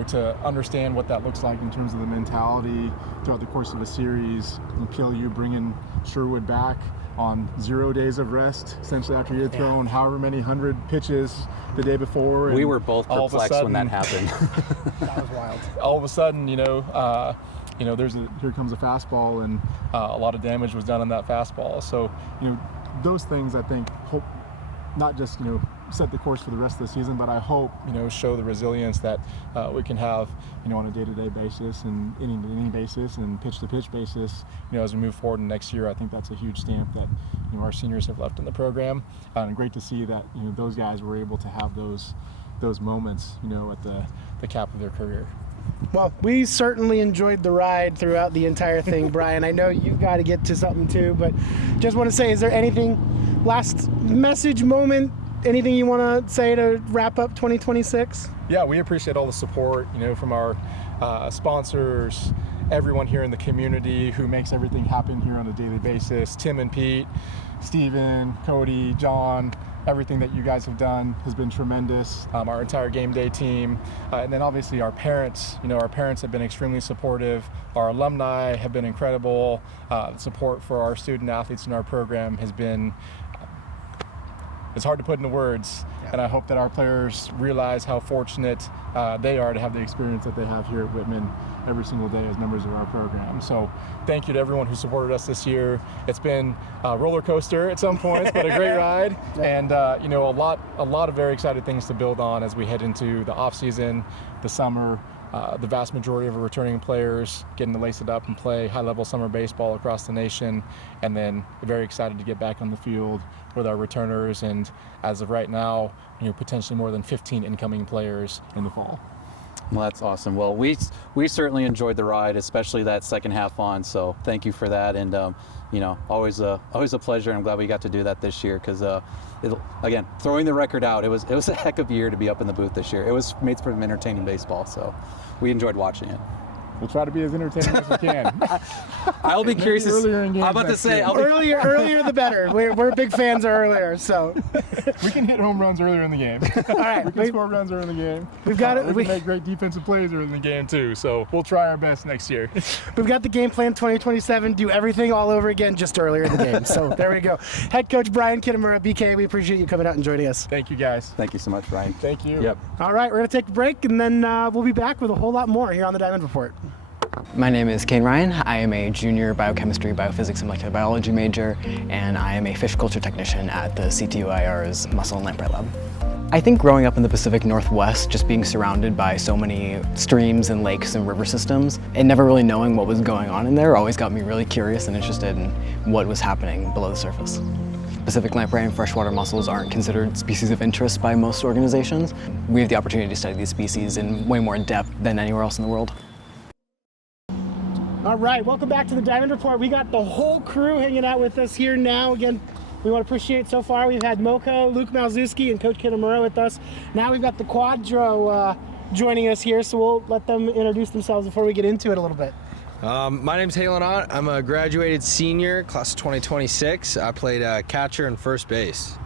to understand what that looks like in terms of the mentality throughout the course of a series. You bringing Sherwood back on 0 days of rest, essentially after you had thrown however many 100 pitches the day before. We were both perplexed when that happened. That was wild. All of a sudden, here comes a fastball, and a lot of damage was done on that fastball. So, those things I think not just set the course for the rest of the season, but I hope show the resilience that we can have on a day-to-day basis and inning-to-inning basis and pitch-to-pitch basis as we move forward in next year. I think that's a huge stamp that our seniors have left in the program, and great to see that those guys were able to have those moments at the cap of their career. Well, we certainly enjoyed the ride throughout the entire thing, Brian. I know you've got to get to something too, but just want to say, is there anything, last message, moment, anything you want to say to wrap up 2026? Yeah, we appreciate all the support, from our sponsors, everyone here in the community who makes everything happen here on a daily basis. Tim and Pete, Steven, Cody, John, everything that you guys have done has been tremendous. Our entire game day team, and then obviously our parents. Our parents have been extremely supportive. Our alumni have been incredible. The support for our student athletes in our program has been, it's hard to put into words. And I hope that our players realize how fortunate they are to have the experience that they have here at Whitman every single day as members of our program. So thank you to everyone who supported us this year. It's been a roller coaster at some points, but a great ride. And a lot of very exciting things to build on as we head into the off season, the summer. The vast majority of our returning players getting to lace it up and play high-level summer baseball across the nation, and then very excited to get back on the field with our returners, and as of right now, potentially more than 15 incoming players in the fall. Well, that's awesome. Well, we certainly enjoyed the ride, especially that second half on. So thank you for that, and always a pleasure. I'm glad we got to do that this year because, again, throwing the record out, it was a heck of a year to be up in the booth this year. It was made for entertaining baseball, so we enjoyed watching it. We'll try to be as entertaining as we can. I'll be curious. I'm about to say earlier the better. We're big fans of earlier, so we can hit home runs earlier in the game. All right, we can score runs early in the game. We've got it. We can make great defensive plays early in the game too. So we'll try our best next year. We've got the game plan 2027. Do everything all over again, just earlier in the game. So there we go. Head coach Brian Kitamura, BK. We appreciate you coming out and joining us. Thank you, guys. Thank you so much, Brian. Thank you. Yep. All right, we're gonna take a break and then we'll be back with a whole lot more here on the Diamond Report. My name is Kane Ryan. I am a junior biochemistry, biophysics, and molecular biology major, and I am a fish culture technician at the CTUIR's Muscle and Lamprey Lab. I think growing up in the Pacific Northwest, just being surrounded by so many streams and lakes and river systems, and never really knowing what was going on in there always got me really curious and interested in what was happening below the surface. Pacific lamprey and freshwater mussels aren't considered species of interest by most organizations. We have the opportunity to study these species in way more depth than anywhere else in the world. All right, welcome back to the Diamond Report. We got the whole crew hanging out with us here now. Again, we want to appreciate so far. We've had Moko, Luke Malzewski, and Coach Kitamura with us. Now we've got the Quadro joining us here, so we'll let them introduce themselves before we get into it a little bit. My name's Halen Ott. I'm a graduated senior, class of 2026. I played catcher and first base.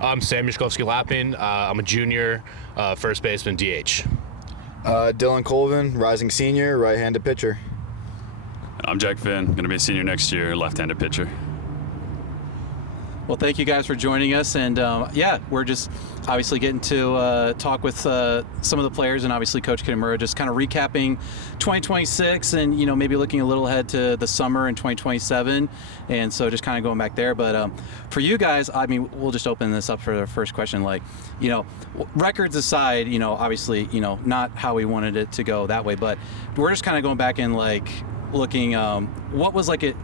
I'm Sam Yashkovsky-Lappin. I'm a junior, first baseman, DH. Dylan Colvin, rising senior, right-handed pitcher. I'm Jack Finn, going to be a senior next year, left-handed pitcher. Well, thank you guys for joining us, and yeah, we're just obviously getting to talk with some of the players, and obviously Coach Kitamura, just kind of recapping 2026, and maybe looking a little ahead to the summer in 2027, and so just kind of going back there. But for you guys, I mean, we'll just open this up for the first question. Like, records aside, obviously, not how we wanted it to go that way, but we're just kind of going back and like looking, what was like it.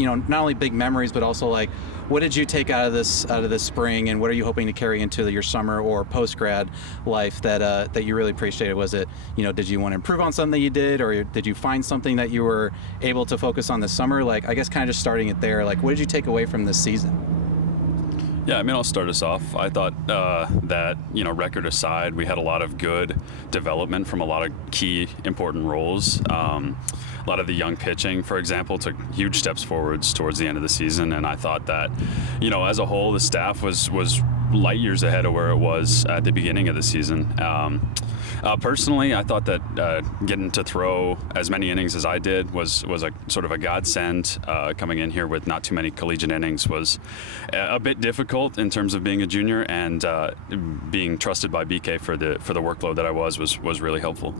Not only big memories, but also like, what did you take out of this spring, and what are you hoping to carry into your summer or post-grad life that you really appreciated? Was it, did you want to improve on something that you did, or did you find something that you were able to focus on this summer? Like, I guess kind of just starting it there, like, what did you take away from this season? Yeah, I mean, I'll start us off. I thought that, record aside, we had a lot of good development from a lot of key important roles. A lot of the young pitching, for example, took huge steps forwards towards the end of the season, and I thought that, as a whole, the staff was light years ahead of where it was at the beginning of the season. Personally, I thought that getting to throw as many innings as I did was a sort of a godsend. Coming in here with not too many collegiate innings was a bit difficult in terms of being a junior, and being trusted by BK for the workload that I was really helpful.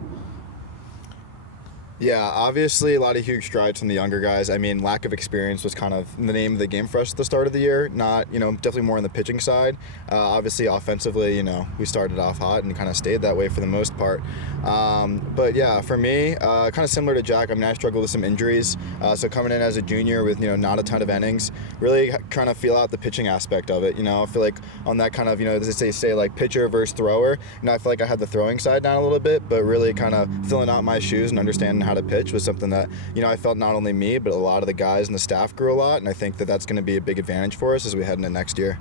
Yeah, obviously a lot of huge strides from the younger guys. I mean, lack of experience was kind of the name of the game for us at the start of the year. Not, definitely more on the pitching side. Obviously, offensively, we started off hot and kind of stayed that way for the most part. But yeah, for me, kind of similar to Jack, I struggled with some injuries. So coming in as a junior with, not a ton of innings, really trying to feel out the pitching aspect of it. I feel like on that kind of, as they say, like pitcher versus thrower, I feel like I had the throwing side down a little bit, but really kind of filling out my shoes and understanding how to pitch was something that, I felt not only me, but a lot of the guys and the staff grew a lot, and I think that that's going to be a big advantage for us as we head into next year.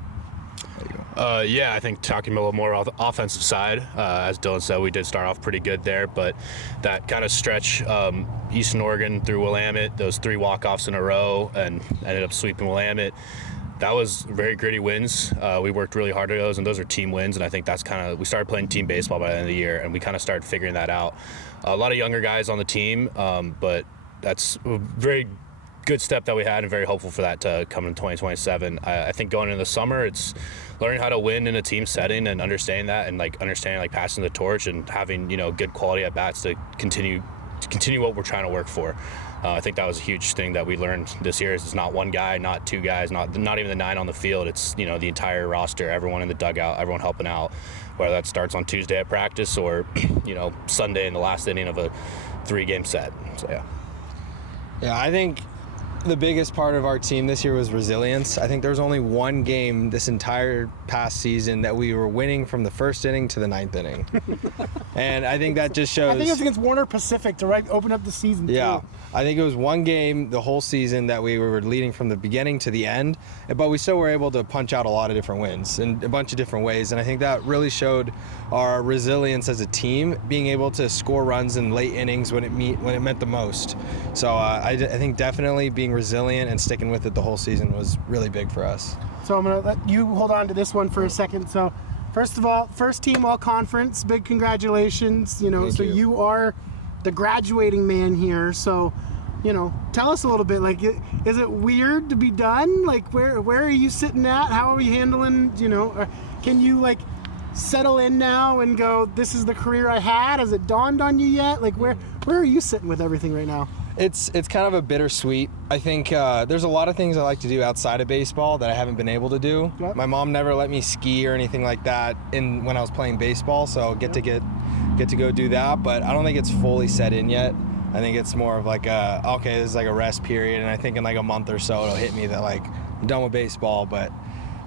Yeah, I think talking about more on the offensive side, as Dylan said, we did start off pretty good there, but that kind of stretch, Eastern Oregon through Willamette, those 3 walk-offs in a row, and ended up sweeping Willamette. That was very gritty wins. We worked really hard at those, and those are team wins, and I think that's we started playing team baseball by the end of the year, and we kind of started figuring that out. A lot of younger guys on the team, but that's a very good step that we had, and very hopeful for that to come in 2027. I think going into the summer, it's learning how to win in a team setting and understanding that, and understanding passing the torch and having good quality at bats to continue what we're trying to work for. I think that was a huge thing that we learned this year. Is it's not one guy, not 2 guys, not even the 9 on the field. It's the entire roster, everyone in the dugout, everyone helping out. Whether that starts on Tuesday at practice or Sunday in the last inning of a 3-game set. So yeah. Yeah, I think the biggest part of our team this year was resilience. I think there was only one game this entire past season that we were winning from the first inning to the 9th inning. And I think that just shows... I think it was against Warner Pacific to open up the season, Yeah. too. I think it was one game the whole season that we were leading from the beginning to the end, but we still were able to punch out a lot of different wins in a bunch of different ways, and I think that really showed our resilience as a team, being able to score runs in late innings when it meant the most. So I think definitely being resilient and sticking with it the whole season was really big for us. So I'm going to let you hold on to this one for a second. So first of all, first team all conference, big congratulations. Thank you. You are the graduating man here. So, tell us a little bit, is it weird to be done? Where are you sitting at? How are you handling, can you settle in now and go, this is the career I had? Has it dawned on you yet? Where are you sitting with everything right now? It's kind of a bittersweet. I think there's a lot of things I like to do outside of baseball that I haven't been able to do. Yep. My mom never let me ski or anything like that when I was playing baseball, so get to go do that. But I don't think it's fully set in yet. I think it's more of okay, this is a rest period, and I think in a month or so it'll hit me that I'm done with baseball, but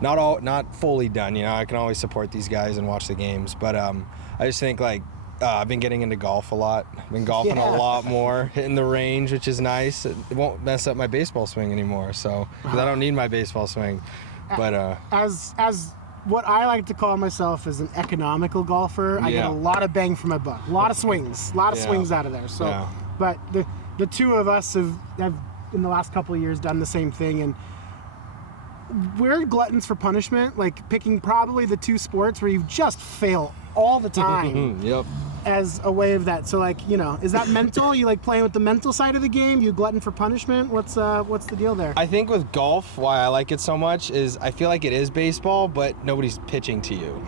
not fully done. I can always support these guys and watch the games, but I just think I've been getting into golf a lot. I've been golfing a lot more, hitting the range, which is nice. It won't mess up my baseball swing anymore, because I don't need my baseball swing. But as what I like to call myself as an economical golfer, I get a lot of bang for my buck. A lot of swings out of there. So but the two of us have in the last couple of years done the same thing, and we're gluttons for punishment, like picking probably the two sports where you just fail all the time. Yep. As a way of that. So like, is that mental? You like playing with the mental side of the game? You glutton for punishment? What's the deal there? I think with golf, why I like it so much is I feel like it is baseball, but nobody's pitching to you.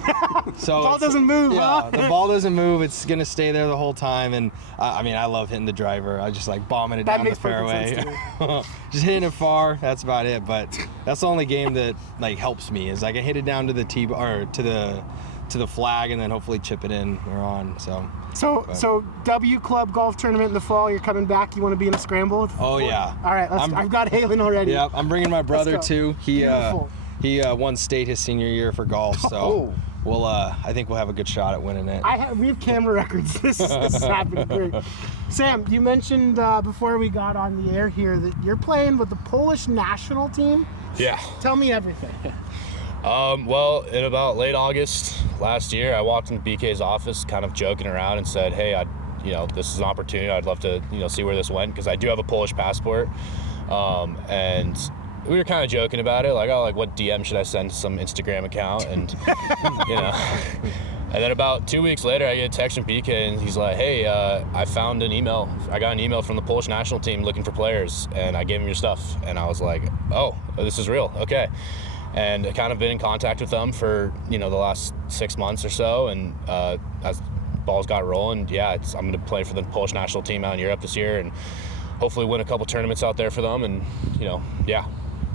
So the ball doesn't move, huh? The ball doesn't move. It's gonna stay there the whole time. And I love hitting the driver. I just like bombing it down the fairway. Just hitting it far. That's about it. But that's the only game that like helps me is I can hit it down to the tee or to the flag and then hopefully chip it in. We're on. So W Club golf tournament in the fall. You're coming back. You want to be in a scramble? Oh yeah. All right. I've got Halen already. Yep. I'm bringing my brother too. He won state his senior year for golf. So we'll I think we'll have a good shot at winning it. We have camera records. This is happening great. Sam, you mentioned before we got on the air here that you're playing with the Polish national team. Yeah. Tell me everything. Well, in about late August last year, I walked into BK's office kind of joking around and said, hey, this is an opportunity. I'd love to, see where this went because I do have a Polish passport. And we were kind of joking about it, like, what DM should I send to some Instagram account? And, And then about 2 weeks later, I get a text from BK, and he's like, hey, I found an email. I got an email from the Polish national team looking for players, and I gave him your stuff. And I was like, oh, this is real. Okay. And I kind of been in contact with them for, the last 6 months or so. And as balls got rolling, I'm going to play for the Polish national team out in Europe this year and hopefully win a couple tournaments out there for them. And,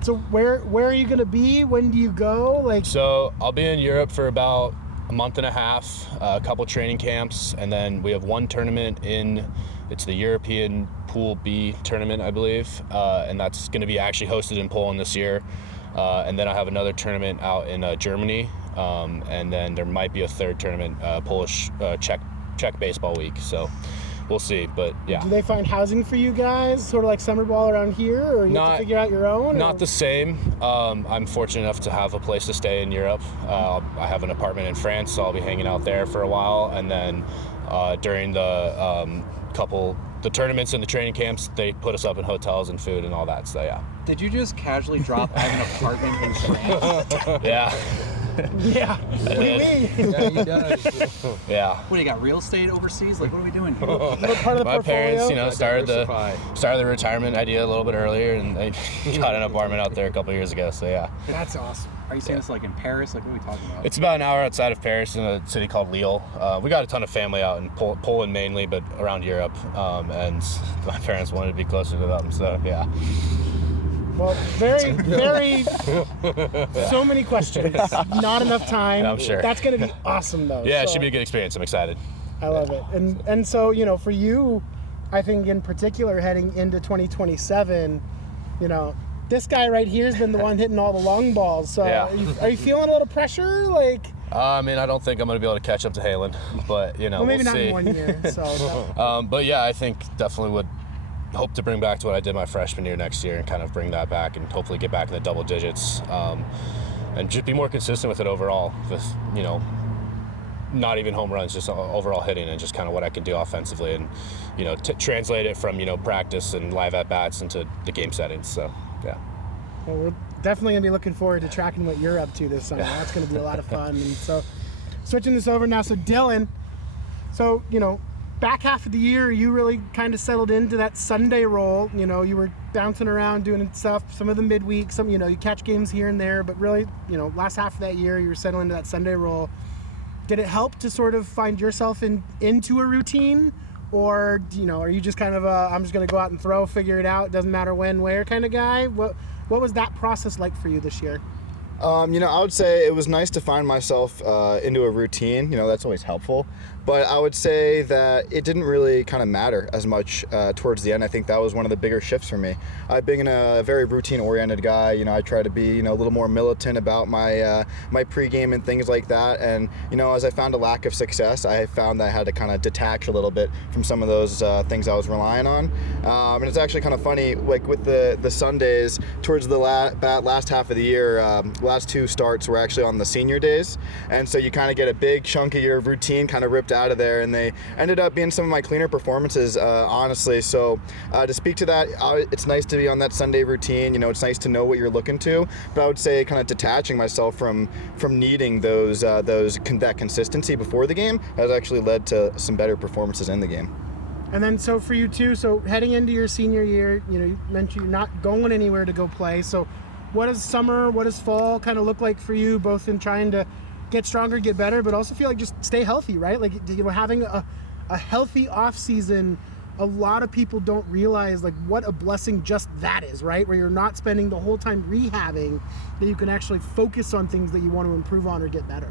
So where are you going to be? When do you go? So I'll be in Europe for about a month and a half, a couple training camps. And then we have one tournament it's the European Pool B tournament, I believe. And that's going to be actually hosted in Poland this year. And then I have another tournament out in Germany, and then there might be a third tournament, Polish Czech baseball week. So we'll see. But yeah. Do they find housing for you guys, sort of like summer ball around here, or you have to figure out your own? Not the same. I'm fortunate enough to have a place to stay in Europe. I have an apartment in France, so I'll be hanging out there for a while, and then during the tournaments and the training camps, they put us up in hotels and food and all that. So yeah. Did you just casually drop I have an apartment in France? Yeah. Yeah. Yeah, he does. Yeah. What, you got real estate overseas? Like, what are we doing here? Part of the My portfolio? parents, started the retirement idea a little bit earlier, and they got an apartment out there a couple of years ago. So yeah. That's awesome. Are you saying this like in Paris? Like, what are we talking about? It's about an hour outside of Paris in a city called Lille. We got a ton of family out in Poland mainly, but around Europe. And my parents wanted to be closer to them, so yeah. Well, very, very, so many questions. Not enough time. I'm sure. That's going to be awesome, though. Yeah, it should be a good experience. I'm excited. I love it. And so, for you, I think in particular, heading into 2027, this guy right here has been the one hitting all the long balls. So yeah. Are you feeling a little pressure? I don't think I'm going to be able to catch up to Halen, but, well, maybe we'll not see. in 1 year. So, but yeah, I think definitely would hope to bring back to what I did my freshman year next year and kind of bring that back and hopefully get back in the double digits and just be more consistent with it overall with, not even home runs, just overall hitting and just kind of what I can do offensively and, translate it from, practice and live at-bats into the game settings. So, yeah. Well, we're definitely going to be looking forward to tracking what you're up to this summer. Yeah. That's going to be a lot of fun. And so switching this over now. So Dylan, back half of the year, you really kind of settled into that Sunday role. You were bouncing around doing stuff, some of the midweek, some, you catch games here and there, but really, last half of that year, you were settling into that Sunday role. Did it help to sort of find yourself into a routine? Or, are you just kind of I'm just going to go out and throw, figure it out, doesn't matter when, where kind of guy? What was that process like for you this year? I would say it was nice to find myself into a routine. That's always helpful. But I would say that it didn't really kind of matter as much towards the end. I think that was one of the bigger shifts for me. I've been a very routine-oriented guy. I try to be, a little more militant about my my pregame and things like that. And, as I found a lack of success, I found that I had to kind of detach a little bit from some of those things I was relying on. And it's actually kind of funny, like with the Sundays towards the last half of the year, last 2 starts were actually on the senior days, and so you kind of get a big chunk of your routine kind of ripped out of there, and they ended up being some of my cleaner performances, honestly. So to speak to that, it's nice to be on that Sunday routine. You know, it's nice to know what you're looking to, but I would say kind of detaching myself from needing that consistency before the game has actually led to some better performances in the game. And then so for you too, so heading into your senior year, you know, you mentioned you're not going anywhere to go play. So what does summer, what does fall kind of look like for you, both in trying to get stronger, get better, but also feel like just stay healthy, right? Like, you know, having a healthy off season, a lot of people don't realize like what a blessing just that is, right? Where you're not spending the whole time rehabbing, that you can actually focus on things that you want to improve on or get better.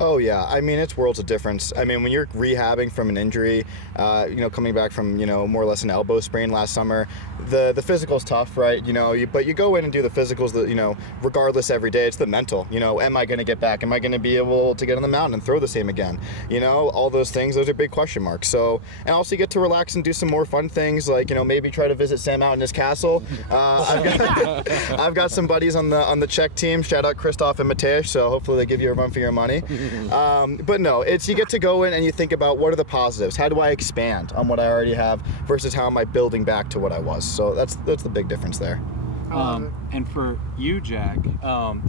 Oh yeah, I mean, it's worlds of difference. I mean, when you're rehabbing from an injury, you know, coming back from, you know, more or less an elbow sprain last summer, the physical's tough, right? You know, but you go in and do the physicals that, you know, regardless every day. It's the mental, you know, am I going to get back? Am I going to be able to get on the mountain and throw the same again? You know, all those things, those are big question marks. So, and also you get to relax and do some more fun things, like, you know, maybe try to visit Sam out in his castle. I've got some buddies on the Czech team. Shout out Christoph and Matej. So hopefully they give you a run for your money. But no, it's, you get to go in and you think about what are the positives? How do I expand on what I already have versus how am I building back to what I was? So that's the big difference there. And for you, Jack,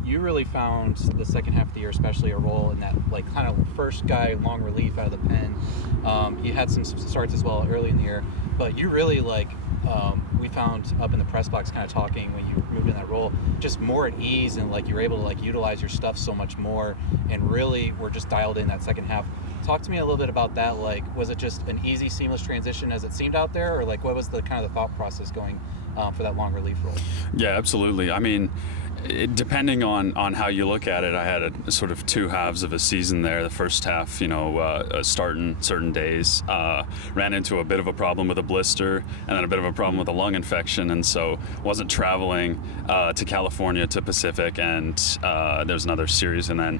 you really found the second half of the year, especially a role in that like kind of first guy long relief out of the pen. You had some starts as well early in the year, but you really like we found up in the press box kind of talking when you moved in that role, just more at ease, and like you were able to like utilize your stuff so much more, and really were just dialed in that second half. Talk to me a little bit about that. Like, was it just an easy, seamless transition as it seemed out there, or like what was the kind of the thought process going for that long relief role? Yeah, absolutely. I mean, depending on how you look at it, I had a sort of 2 halves of a season there. The first half, you know, starting certain days, ran into a bit of a problem with a blister, and then a bit of a problem with a lung infection, and so wasn't traveling to California to Pacific, and there's another series, and then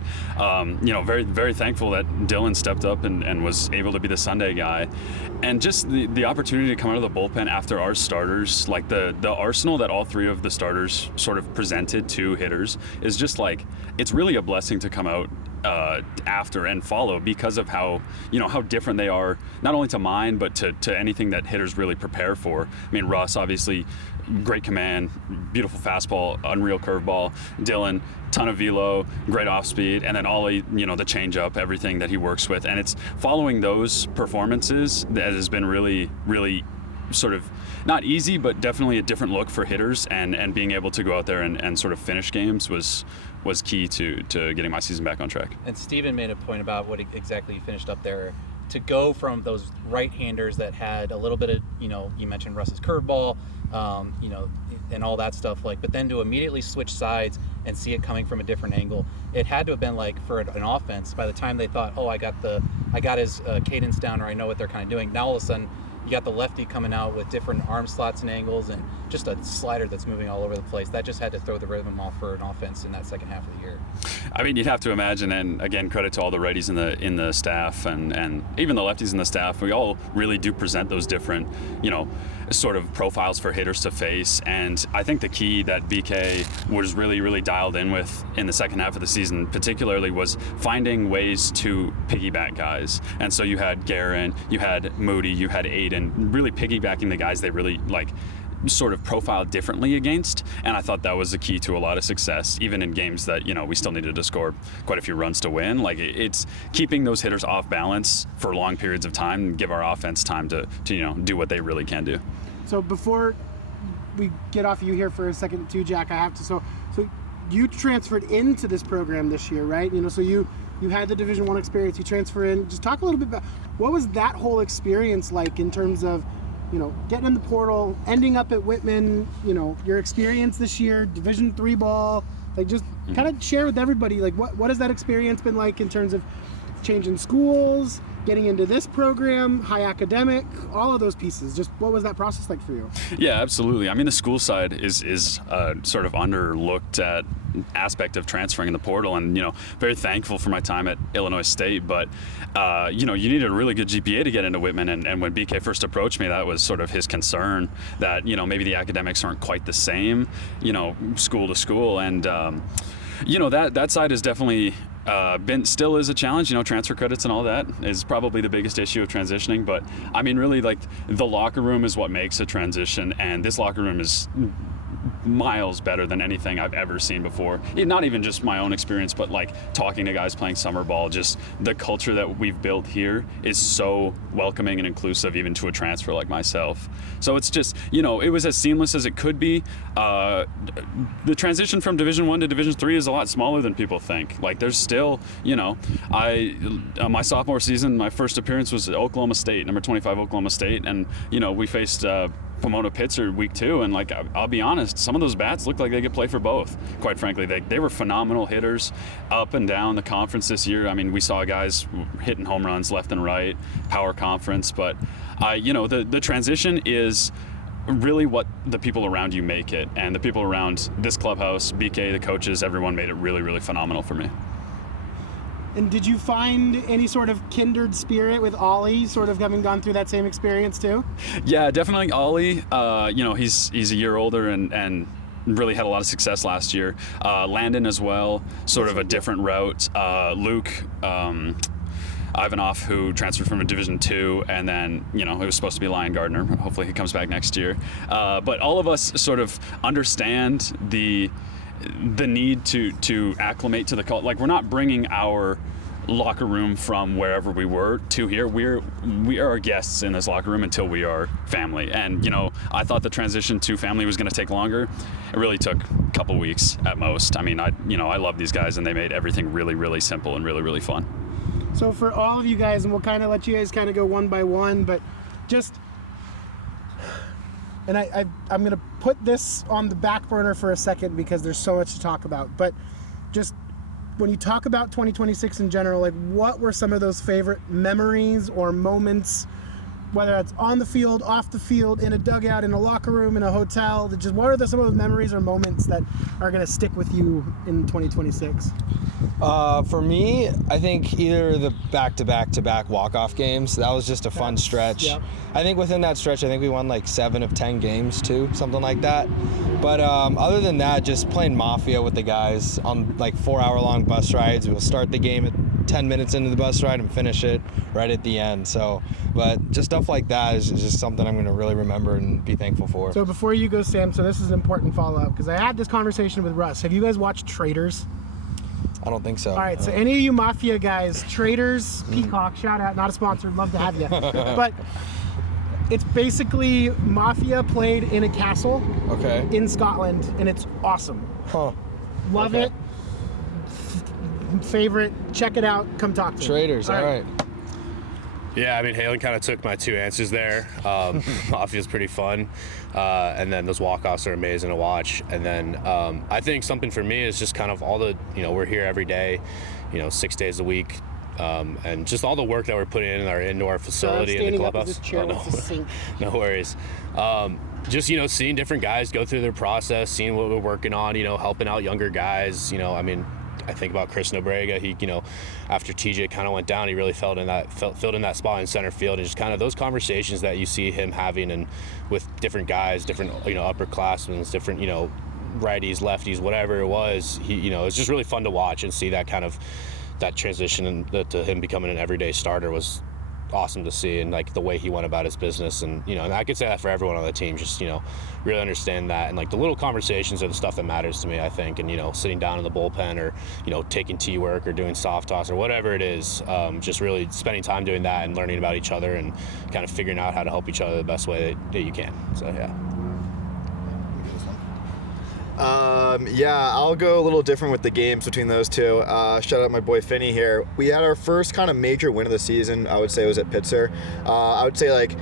you know, very, very thankful that Dylan stepped up and was able to be the Sunday guy, and just the opportunity to come out of the bullpen after our starters, like the arsenal that all 3 of the starters sort of presented to hitters is just like, it's really a blessing to come out after and follow, because of how, you know, how different they are, not only to mine but to anything that hitters really prepare for. I mean, Russ, obviously great command, beautiful fastball, unreal curveball. Dylan, ton of velo, great off speed, and then Ollie, you know, the changeup, everything that he works with, and it's following those performances that has been really, really sort of not easy, but definitely a different look for hitters, and being able to go out there and sort of finish games was key to getting my season back on track. And Steven made a point about what exactly you finished up there, to go from those right-handers that had a little bit of, you know, you mentioned Russ's curveball, you know, and all that stuff, like, but then to immediately switch sides and see it coming from a different angle. It had to have been like, for an offense, by the time they thought, oh, I got his cadence down, or I know what they're kind of doing, now all of a sudden you got the lefty coming out with different arm slots and angles, and just a slider that's moving all over the place. That just had to throw the rhythm off for an offense in that second half of the year. I mean, you'd have to imagine, and again, credit to all the righties in the staff, and even the lefties in the staff. We all really do present those different, you know, sort of profiles for hitters to face. And I think the key that BK was really, really dialed in with in the second half of the season, particularly, was finding ways to piggyback guys. And so you had Guerin, you had Moody, you had Aiden, really piggybacking the guys they really like sort of profiled differently against, and I thought that was the key to a lot of success, even in games that, you know, we still needed to score quite a few runs to win. Like, it's keeping those hitters off balance for long periods of time and give our offense time to you know, do what they really can do. So before we get off you here for a second too, Jack, I have to, so you transferred into this program this year, right? You know, so you had the Division I experience, you transfer in. Just talk a little bit about what was that whole experience like in terms of, you know, getting in the portal, ending up at Whitman, you know, your experience this year, Division III ball, like, just kind of share with everybody, like, what has that experience been like in terms of changing schools, getting into this program, high academic, all of those pieces. Just what was that process like for you? Yeah, absolutely. I mean, the school side is sort of underlooked at aspect of transferring in the portal, and, you know, very thankful for my time at Illinois State, but you know, you needed a really good GPA to get into Whitman, and when BK first approached me, that was sort of his concern, that, you know, maybe the academics aren't quite the same, you know, school to school, and that side is definitely still is a challenge. Transfer credits and all that is probably the biggest issue of transitioning. But I mean, really, like, the locker room is what makes a transition, and this locker room is miles better than anything I've ever seen before. Not even just my own experience, but like talking to guys playing summer ball, just the culture that we've built here is so welcoming and inclusive, even to a transfer like myself. So it's just, it was as seamless as it could be. The transition from Division 1 to Division 3 is a lot smaller than people think. Like, there's still, my sophomore season, my first appearance was at Oklahoma State, number 25 Oklahoma State, and we faced Pomona Pitzer week 2, and like, I'll be honest, some of those bats looked like they could play for both. Quite frankly, they were phenomenal hitters up and down the conference this year. I mean, we saw guys hitting home runs left and right, power conference, but the transition is really what the people around you make it, and the people around this clubhouse, BK, the coaches, everyone made it really, really phenomenal for me. And did you find any sort of kindred spirit with Ollie, sort of having gone through that same experience too? Yeah, definitely Ollie. He's a year older and really had a lot of success last year. Landon as well, sort of a different route. Luke Ivanov, who transferred from a Division 2, and then, it was supposed to be Lion Gardner. Hopefully he comes back next year. But all of us sort of understand the need to acclimate to the culture. Like, we're not bringing our locker room from wherever we were to here. We are guests in this locker room until we are family. And I thought the transition to family was going to take longer. It really took a couple weeks at most. I mean, I love these guys, and they made everything really, really simple and really, really fun. So for all of you guys, and we'll kind of let you guys kind of go one by one, but just, and I'm going to put this on the back burner for a second because there's so much to talk about, but just when you talk about 2026 in general, like, what were some of those favorite memories or moments, whether that's on the field, off the field, in a dugout, in a locker room, in a hotel, just what are some of those memories or moments that are going to stick with you in 2026? For me, I think either the back-to-back walk-off games. That was just a fun stretch. Yep. I think within that stretch, I think we won like 7 of 10 games too, something like that. But other than that, just playing Mafia with the guys on like 4-hour-long bus rides. We'll start the game at 10 minutes into the bus ride and finish it right at the end. So, but just stuff like that is just something I'm going to really remember and be thankful for. So before you go, Sam, so this is an important follow-up because I had this conversation with Russ. Have you guys watched Traders? I don't think so. All right, so any of you Mafia guys, Traders, Peacock, shout out, not a sponsor, love to have you. But it's basically Mafia played in a castle in Scotland, and it's awesome. Huh. Love it. Favorite, check it out, come talk to me. Traders, all right. Yeah, I mean, Halen kind of took my 2 answers there. Mafia's pretty fun, and then those walk-offs are amazing to watch. And then I think something for me is just kind of all the, we're here every day, 6 days a week, and just all the work that we're putting in our indoor facility in the clubhouse. No worries. Just, seeing different guys go through their process, seeing what we're working on, helping out younger guys, I mean, I think about Chris Nobrega. He, after TJ kind of went down, he really filled in that spot in center field, and just kind of those conversations that you see him having and with different guys, different upperclassmen, different righties, lefties, whatever it was. It's just really fun to watch and see that kind of that transition and to him becoming an everyday starter was awesome to see, and like the way he went about his business, and and I could say that for everyone on the team, just really understand that, and like the little conversations are the stuff that matters to me, I think, and sitting down in the bullpen or taking tee work or doing soft toss or whatever it is, just really spending time doing that and learning about each other and kind of figuring out how to help each other the best way that you can. So yeah. Yeah, I'll go a little different with the games between those two. Shout out my boy Finney here. We had our first kind of major win of the season, I would say, was at Pitzer. I would say, like,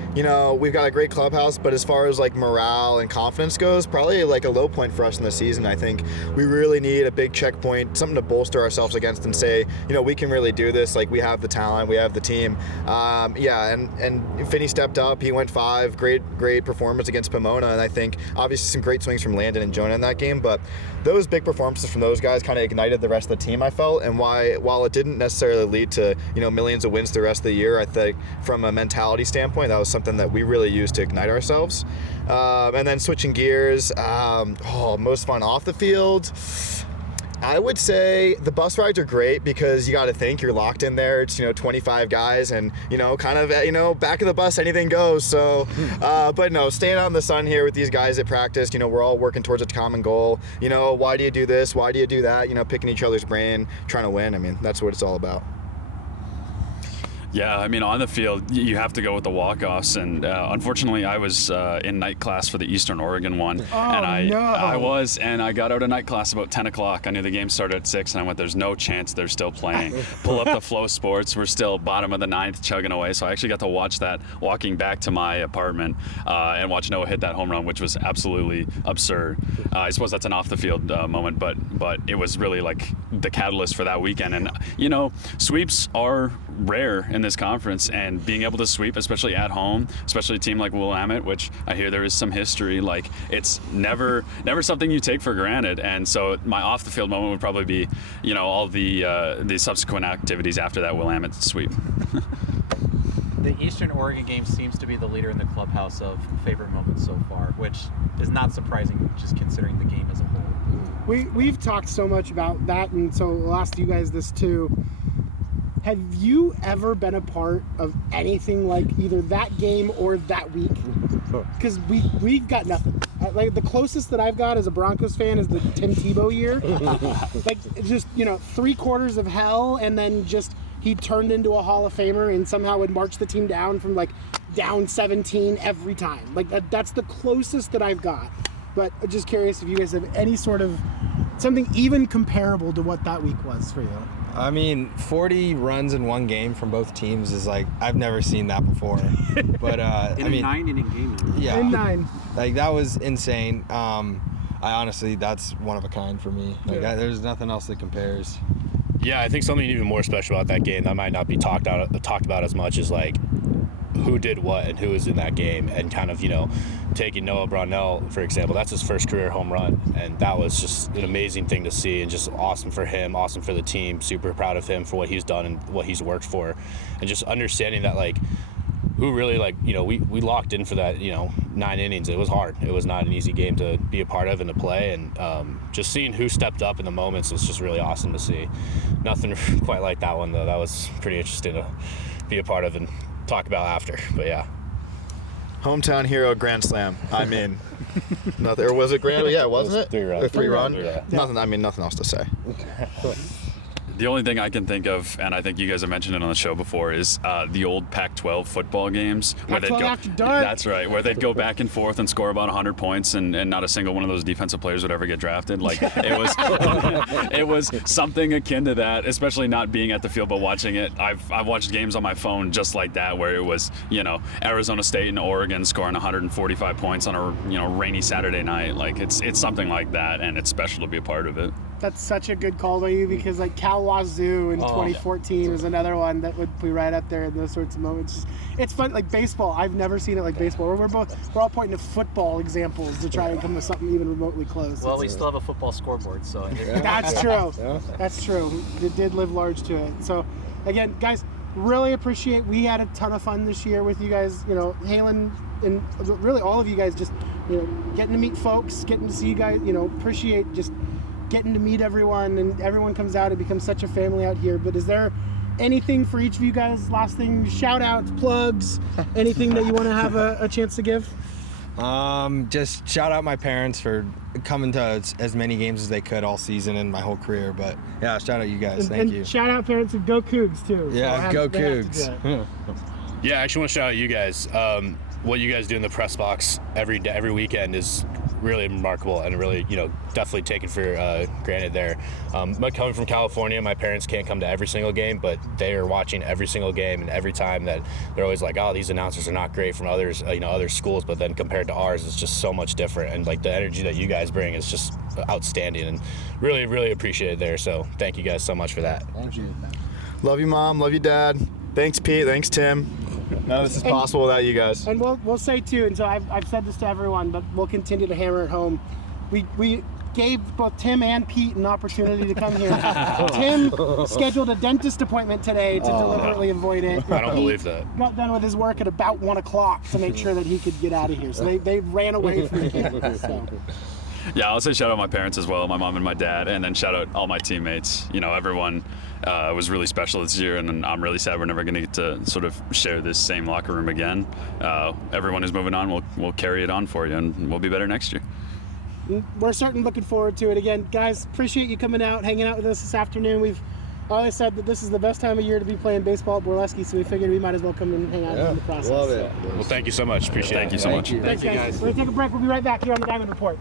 we've got a great clubhouse, but as far as like morale and confidence goes, probably like a low point for us in the season. I think we really need a big checkpoint, something to bolster ourselves against and say, we can really do this. Like, we have the talent, we have the team. And Finney stepped up. He went 5. Great performance against Pomona, and I think obviously some great swings from Landon and Jonah in that game. But those big performances from those guys kind of ignited the rest of the team, I felt. And while it didn't necessarily lead to millions of wins the rest of the year, I think from a mentality standpoint, that was something that we really used to ignite ourselves. And then switching gears, most fun off the field. I would say the bus rides are great because you got to think you're locked in there. It's 25 guys and kind of back of the bus anything goes. So, but no, staying out in the sun here with these guys at practice. We're all working towards a common goal. Why do you do this? Why do you do that? Picking each other's brain, trying to win. I mean, that's what it's all about. Yeah, I mean, on the field, you have to go with the walk-offs, and unfortunately, I was in night class for the Eastern Oregon one, and I got out of night class about 10 o'clock. I knew the game started at 6, and I went, there's no chance they're still playing. Pull up the Flow Sports, we're still bottom of the 9th, chugging away, so I actually got to watch that walking back to my apartment and watch Noah hit that home run, which was absolutely absurd. I suppose that's an off-the-field moment, but it was really like the catalyst for that weekend, and sweeps are rare in this conference, and being able to sweep, especially at home, especially a team like Willamette, which I hear there is some history, like it's never something you take for granted. And so my off the field moment would probably be all the subsequent activities after that Willamette sweep. The Eastern Oregon game seems to be the leader in the clubhouse of favorite moments so far, which is not surprising just considering the game as a whole. We've talked so much about that, and so I'll ask you guys this too. Have you ever been a part of anything like either that game or that week? Because we've got nothing. Like the closest that I've got as a Broncos fan is the Tim Tebow year. Like just 3/4 of hell, and then just he turned into a Hall of Famer and somehow would march the team down from like down 17 every time. Like that's the closest that I've got. But I'm just curious if you guys have any sort of something even comparable to what that week was for you. I mean, 40 runs in one game from both teams is like, I've never seen that before. But a 9-inning game. Yeah. In 9. Like that was insane. I honestly, that's one of a kind for me. Like there's nothing else that compares. Yeah, I think something even more special about that game that might not be talked about as much is like who did what and who was in that game, and kind of taking Noah Brownell, for example, that's his first career home run, and that was just an amazing thing to see, and just awesome for him, awesome for the team, super proud of him for what he's done and what he's worked for, and just understanding that like who really we locked in for that 9 innings. It was hard. It was not an easy game to be a part of and to play, and just seeing who stepped up in the moments was just really awesome to see. Nothing quite like that one though. That was pretty interesting to be a part of and talk about after, but yeah. Hometown hero grand slam. I mean, nothing. Or was it grand? Yeah, wasn't it? 3-run. The 3-run. Yeah. Nothing. I mean, nothing else to say. The only thing I can think of, and I think you guys have mentioned it on the show before, is the old Pac-12 football games where they'd go. After dark. That's right, where they'd go back and forth and score about 100 points, and not a single one of those defensive players would ever get drafted. Like it was something akin to that, especially not being at the field but watching it. I've watched games on my phone just like that, where it was Arizona State and Oregon scoring 145 points on a rainy Saturday night. Like it's something like that, and it's special to be a part of it. That's such a good call by you, because like Cal Wazoo in 2014 was another one that would be right up there in those sorts of moments. It's fun, like baseball. I've never seen it like baseball. We're all pointing to football examples to try and come with something even remotely close. Well, we still have a football scoreboard, so that's true. That's true. It did live large to it. So again, guys, really appreciate. We had a ton of fun this year with you guys. Halen and really all of you guys, just getting to meet folks, getting to see you guys. Appreciate just getting to meet everyone, and everyone comes out. It becomes such a family out here. But is there anything for each of you guys, last thing, shout outs, plugs, anything that you want to have a chance to give? Just shout out my parents for coming to as many games as they could all season and my whole career. But yeah, shout out you guys. Thank you. Shout out parents and go Cougs too. Yeah, go Cougs. Yeah, I actually want to shout out you guys. What you guys do in the press box every weekend is really remarkable, and really, definitely taken for granted there. Coming from California, my parents can't come to every single game, but they are watching every single game, and every time that they're always like, oh, these announcers are not great from others, other schools, but then compared to ours, it's just so much different, and like the energy that you guys bring is just outstanding, and really, really appreciate it there. So thank you guys so much for that. Thank you. Love you, Mom. Love you, Dad. Thanks, Pete. Thanks, Tim. None of this is possible without you guys. And we'll say too, and so I've said this to everyone, but we'll continue to hammer it home. We gave both Tim and Pete an opportunity to come here. Tim scheduled a dentist appointment today to deliberately avoid it. I don't believe that. Got done with his work at about 1 o'clock to make sure that he could get out of here. So they ran away from the campus. So. I'll say shout out my parents as well, my mom and my dad, and then shout out all my teammates. Everyone was really special this year, and I'm really sad we're never going to get to sort of share this same locker room again. Everyone who's moving on, we'll carry it on for you, and we'll be better next year. We're certainly looking forward to it. Again, guys, appreciate you coming out, hanging out with us this afternoon. We've always said that this is the best time of year to be playing baseball at Borleski, so we figured we might as well come and hang out in the process. Love it. Well, thank you so much. Appreciate it. Thank you so much. Thanks, guys. We're going to take a break. We'll be right back here on the Diamond Report.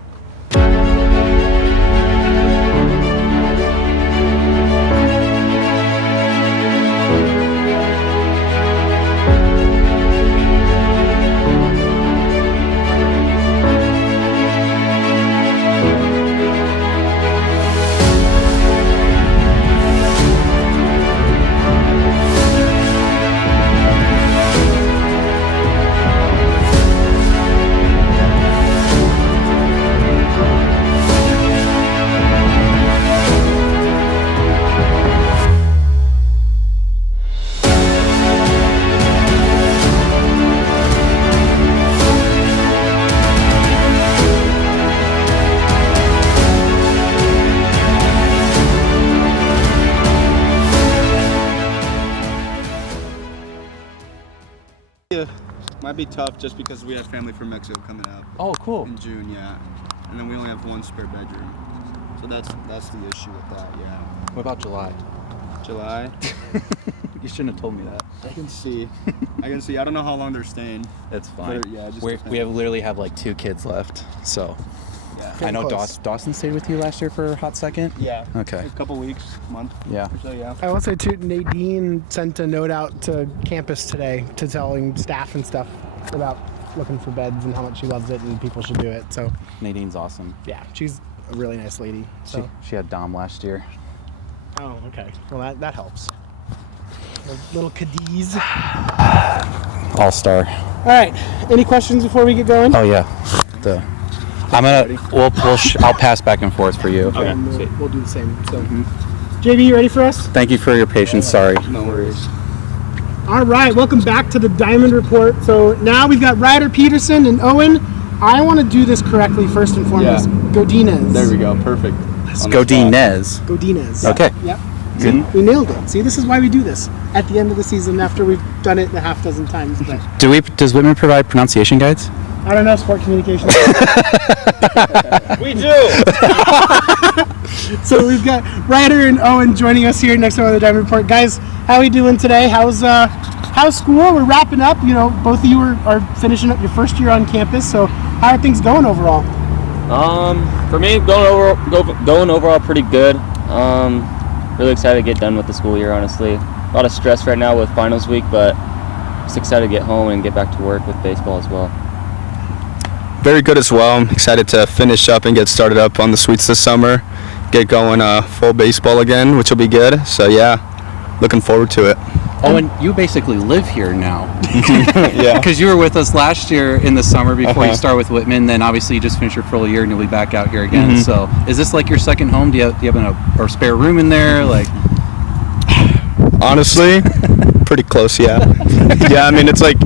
Might be tough just because we have family from Mexico coming out. Oh, cool. In June, yeah. And then we only have one spare bedroom. So that's the issue with that, yeah. What about July? July? You shouldn't have told me that. I can see. I don't know how long they're staying. That's fine. But, yeah, just we literally have like 2 kids left, so. Yeah. I know close. Dawson stayed with you last year for a hot second? Yeah. Okay. A couple weeks, month. Yeah. Or so, yeah. I will say too, Nadine sent a note out to campus today to telling staff and stuff about looking for beds and how much she loves it and people should do it. So Nadine's awesome. yeah, she's a really nice lady. So She had Dom last year. oh, okay. Well, that helps. Little Cadiz. All-star. All right. Any questions before we get going? Oh yeah. I'll pass back and forth for you. Okay. We'll do the same. So, JB, you ready for us? Thank you for your patience. Sorry. No worries. All right. Welcome back to the Diamond Report. So now we've got Ryder Peterson and Owen. I want to do this correctly first and foremost. Yeah. Godinez. There we go. Perfect. Godinez. Godinez. Okay. Yep. Good. We nailed it. See, this is why we do this at the end of the season after we've done it a half dozen times. But Does Whitman provide pronunciation guides? I don't know, sport communications. We do! So we've got Ryder and Owen joining us here next time on the Diamond Report. Guys, how are we doing today? How's school? We're wrapping up. Both of you are finishing up your first year on campus. So how are things going overall? For me, going overall pretty good. Really excited to get done with the school year, honestly. A lot of stress right now with finals week, but just excited to get home and get back to work with baseball as well. Very good as well. I'm excited to finish up and get started up on the suites this summer. Get going full baseball again, which will be good. So yeah, looking forward to it. Oh, and you basically live here now. Yeah. Because you were with us last year in the summer before you start with Whitman. Then obviously you just finished your full year and you'll be back out here again. So is this like your second home? Do you have a spare room in there? Like, Honestly, pretty close, yeah. Yeah, I mean, it's like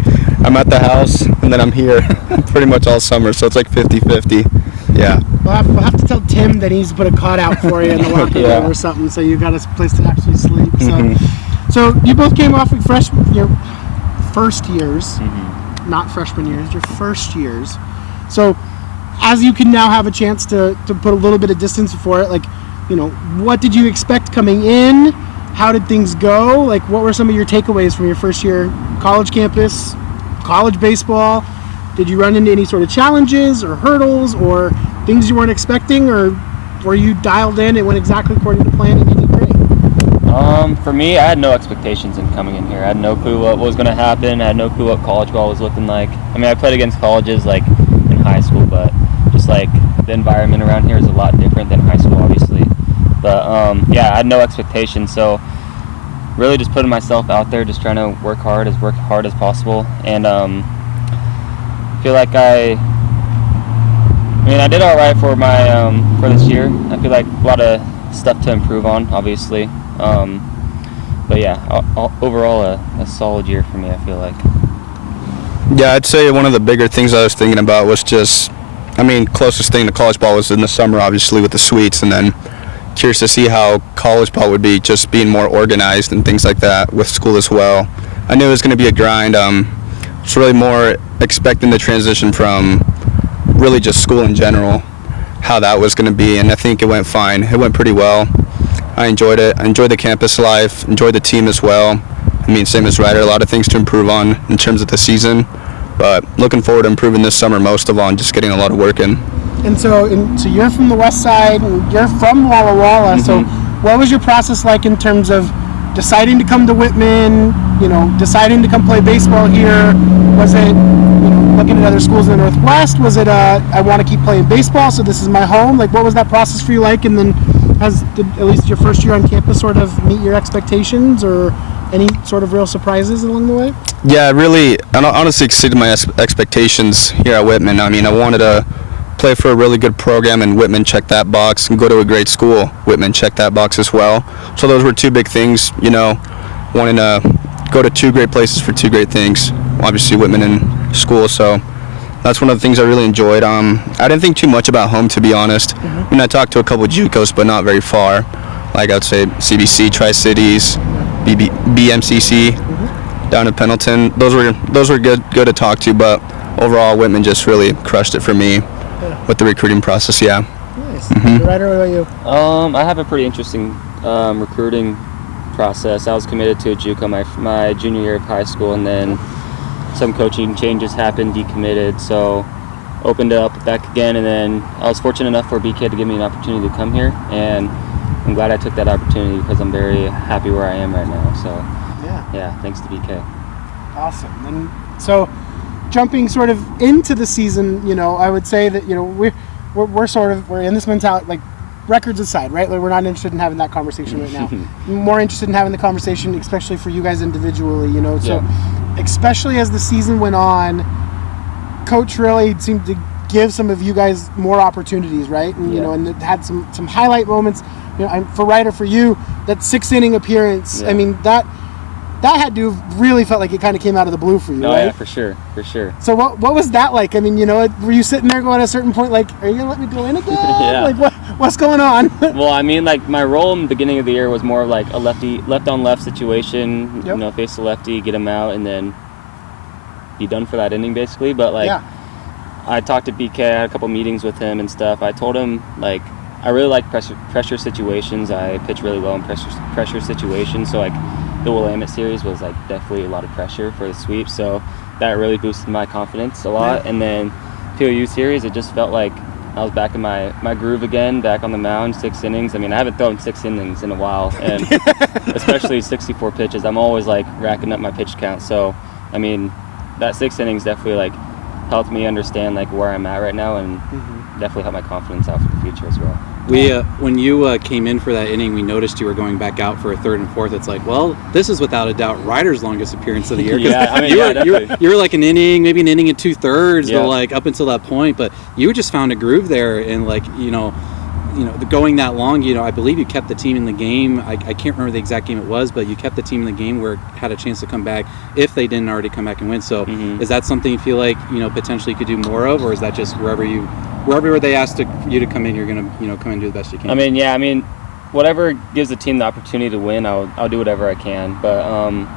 I'm at the house and then I'm here pretty much all summer, so it's like 50-50. Yeah. We'll have to tell Tim that he needs to put a cot out for you in the locker room or something, so you got a place to actually sleep. So you both came off of your first years, not freshman years, your first years. So as you can now have a chance to put a little bit of distance before it, like, what did you expect coming in? How did things go? Like, what were some of your takeaways from your first year college campus, college baseball? Did you run into any sort of challenges or hurdles or things you weren't expecting, or were you dialed in? It went exactly according to plan and you did great? For me, I had no expectations in coming in here. I had no clue what was going to happen. I had no clue what college ball was looking like. I mean, I played against colleges like in high school, but just like the environment around here is a lot different than high school, obviously. But yeah, I had no expectations, so really just putting myself out there, just trying to work hard as possible, and feel like I did all right for my for this year. I feel like a lot of stuff to improve on, obviously, but yeah, overall a solid year for me, I feel like. Yeah, I'd say one of the bigger things I was thinking about was just I mean, closest thing to college ball was in the summer, obviously, with the suites, and then curious to see how college ball would be, just being more organized and things like that with school as well. I knew it was going to be a grind. It's really more expecting the transition from really just school in general, how that was going to be, and I think it went fine. It went pretty well. I enjoyed it. I enjoyed the campus life, enjoyed the team as well. I mean, same as Ryder, a lot of things to improve on in terms of the season, but looking forward to improving this summer most of all and just getting a lot of work in. And so you're from the west side, and you're from Walla Walla. Mm-hmm. So what was your process like in terms of deciding to come to Whitman, deciding to come play baseball here? Was it, looking at other schools in the Northwest? Was it, I want to keep playing baseball, so this is my home? Like, what was that process for you like? And then did at least your first year on campus sort of meet your expectations, or any sort of real surprises along the way? Yeah, really, I honestly exceeded my expectations here at Whitman. I mean, I wanted to play for a really good program, and Whitman checked that box, and go to a great school. Whitman checked that box as well. So those were two big things, wanting to go to two great places for two great things. Obviously Whitman and school, so that's one of the things I really enjoyed. I didn't think too much about home, to be honest. I mean, I talked to a couple of JUCOs, but not very far. Like I'd say CBC, Tri-Cities, BMCC, down in Pendleton. Those were good to talk to, but overall Whitman just really crushed it for me with the recruiting process. Yeah. Nice. Ryder, what about you? I have a pretty interesting recruiting process. I was committed to a JUCO my junior year of high school, and then some coaching changes happened, decommitted, so opened it up back again, and then I was fortunate enough for BK to give me an opportunity to come here, and I'm glad I took that opportunity because I'm very happy where I am right now. So yeah, thanks to BK. Awesome. And so jumping sort of into the season, I would say that we're in this mentality, like, records aside, right? Like, we're not interested in having that conversation right now. More interested in having the conversation, especially for you guys individually, So especially as the season went on, Coach really seemed to give some of you guys more opportunities, right? And and it had some highlight moments. For Ryder, for you, that 6th inning appearance, I mean, that had to have really felt like it kind of came out of the blue for you, right? Yeah, for sure. So what was that like? I mean, were you sitting there going at a certain point, like, are you going to let me go in again? Yeah. Like, what's going on? Well, I mean, like, my role in the beginning of the year was more of like a left-on-left situation, face the lefty, get him out, and then be done for that inning, basically. But, I talked to BK, I had a couple meetings with him and stuff. I told him, like, I really like pressure situations. I pitch really well in pressure situations, so, like, the Willamette series was, like, definitely a lot of pressure for the sweep, so that really boosted my confidence a lot. And then POU series, it just felt like I was back in my groove again, back on the mound, 6 innings. I mean, I haven't thrown 6 innings in a while, and especially 64 pitches. I'm always, like, racking up my pitch count. So, I mean, that 6 innings definitely, like, helped me understand, like, where I'm at right now, and definitely helped my confidence out for the future as well. When you came in for that inning, we noticed you were going back out for a 3rd and 4th. It's like, well, this is without a doubt Ryder's longest appearance of the year. You were like an inning, maybe an inning and 2/3, but like up until that point. But you just found a groove there, and like going that long. I believe you kept the team in the game. I can't remember the exact game it was, but you kept the team in the game where it had a chance to come back if they didn't already come back and win. So is that something you feel like potentially you could do more of, or is that just wherever they asked you to come in, you're gonna come in and do the best you can? I mean, whatever gives the team the opportunity to win, I'll do whatever I can. But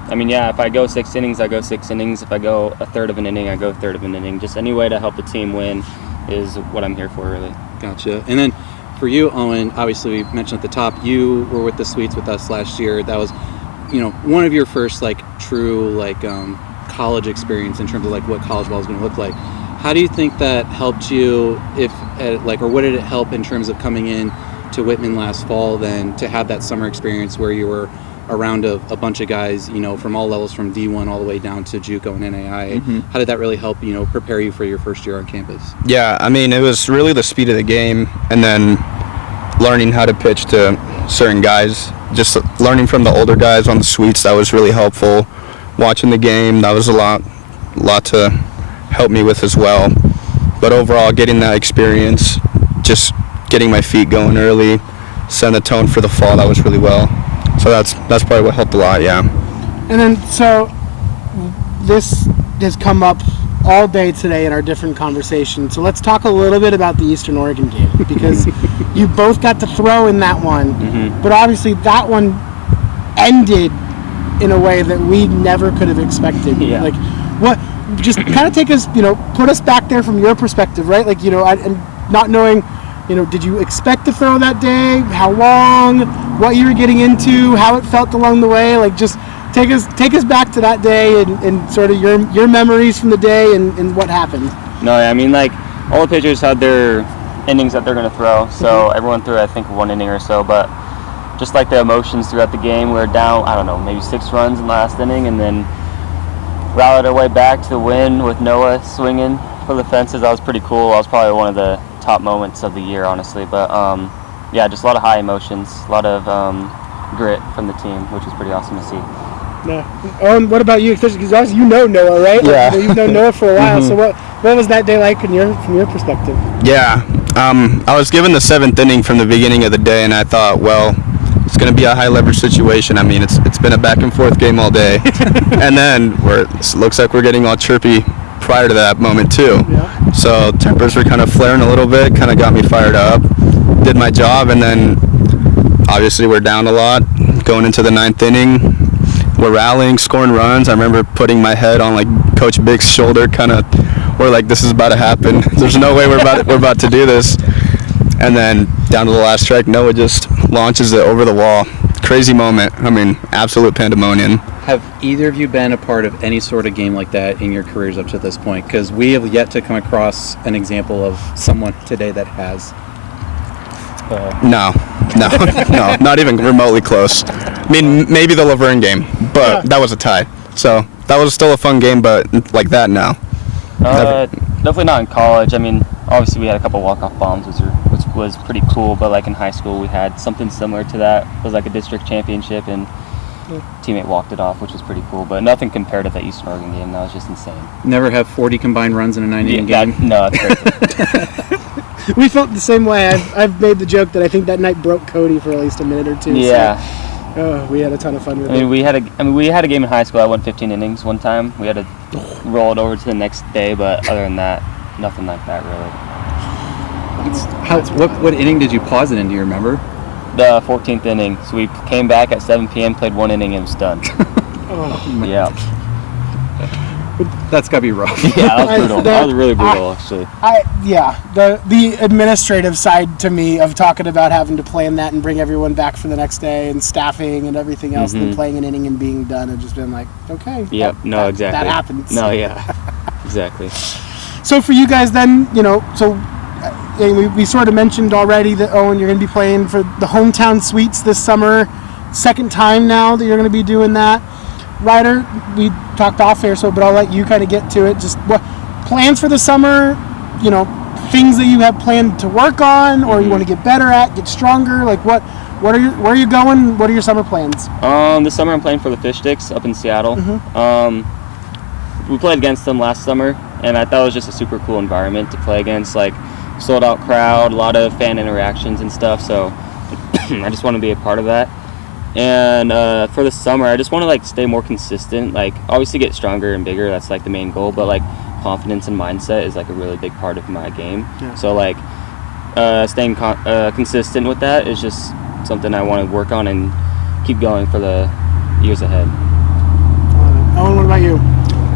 if I go 6 innings, I go 6 innings. If I go a 1/3 of an inning, I go a 1/3 of an inning. Just any way to help the team win is what I'm here for, really. Gotcha. And then for you, Owen, obviously we mentioned at the top, you were with the Sweets with us last year. That was, one of your first true college experience in terms of what college ball is going to look like. How do you think that helped you, or what did it help in terms of coming in to Whitman last fall then to have that summer experience where you were around a bunch of guys, from all levels, from D1 all the way down to JUCO and NAI? How did that really help, prepare you for your first year on campus? Yeah, I mean, it was really the speed of the game, and then learning how to pitch to certain guys, just learning from the older guys on the Sweets. That was really helpful. Watching the game, that was a lot to help me with as well. But overall, getting that experience, just getting my feet going early, setting the tone for the fall, that was really well. So that's probably what helped a lot, yeah. And then, so this has come up all day today in our different conversations. So let's talk a little bit about the Eastern Oregon game, because you both got to throw in that one, but obviously that one ended in a way that we never could have expected. Like, what? Just kind of take us, put us back there from your perspective, right? Like, and not knowing, did you expect to throw that day? How long? What you were getting into? How it felt along the way? Like, just take us back to that day and sort of your memories from the day and what happened. No, I mean, like, all the pitchers had their innings that they're going to throw, so everyone threw, I think, 1 inning or so, but just like the emotions throughout the game, we were down, I don't know, maybe 6 runs in the last inning, and then rallied our way back to the win with Noah swinging for the fences. That was pretty cool. That was probably one of the top moments of the year, honestly, but yeah, just a lot of high emotions, a lot of grit from the team, which was pretty awesome to see. Yeah. Owen, what about you? Because obviously you know Noah, right? Yeah. Like, you've known Noah for a while. So what was that day like from your perspective? Yeah. I was given the 7th inning from the beginning of the day, and I thought, well, it's going to be a high leverage situation. I mean, it's been a back and forth game all day, and then it looks like we're getting all chirpy prior to that moment too. Yeah. So tempers were kind of flaring a little bit, kind of got me fired up. Did my job, and then obviously we're down a lot going into the 9th inning. We're rallying, scoring runs. I remember putting my head on like Coach Bick's shoulder, kind of. We're like, this is about to happen. There's no way we're about to do this. And then down to the last strike, Noah just launches it over the wall. Crazy moment. I mean, absolute pandemonium. Have either of you been a part of any sort of game like that in your careers up to this point? Because we have yet to come across an example of someone today that has. No, not even remotely close. I mean, maybe the Laverne game, but that was a tie. So that was still a fun game, but like that, no. Definitely not in college. I mean, obviously we had a couple walk-off bombs, which was pretty cool, but like in high school we had something similar to that. It was like a district championship, and teammate walked it off, which was pretty cool, but nothing compared to the Eastern Oregon game. That was just insane. Never have 40 combined runs in a 9-inning game? No, that's crazy. We felt the same way. I've made the joke that I think that night broke Cody for at least a minute or two. Yeah. So, we had a ton of fun with it. I mean, we had a game in high school. I went 15 innings one time. We had to roll it over to the next day, but other than that, nothing like that really. What inning did you pause it in? Do you remember? The 14th inning. So we came back at 7 p.m., played 1 inning, and it was done. Yeah. That's got to be rough. Yeah, that was brutal. That was really brutal, actually. The administrative side to me of talking about having to plan that and bring everyone back for the next day and staffing and everything else, and then playing an inning and being done, had just been like, okay. Yep, exactly. That happens. No, yeah, exactly. So for you guys then, we sort of mentioned already that, Owen, you're going to be playing for the hometown suites this summer. Second time now that you're going to be doing that. Ryder, we talked off air, but I'll let you kind of get to it. Just what plans for the summer, things that you have planned to work on or you want to get better at, get stronger. Like where are you going? What are your summer plans? This summer I'm playing for the Fish Sticks up in Seattle. We played against them last summer, and I thought it was just a super cool environment to play against, like sold out crowd, a lot of fan interactions and stuff. So I just want to be a part of that. And for the summer, I just want to like stay more consistent. Like obviously get stronger and bigger. That's like the main goal. But like confidence and mindset is like a really big part of my game. Yeah. So like staying consistent with that is just something I want to work on and keep going for the years ahead. Owen, what about you?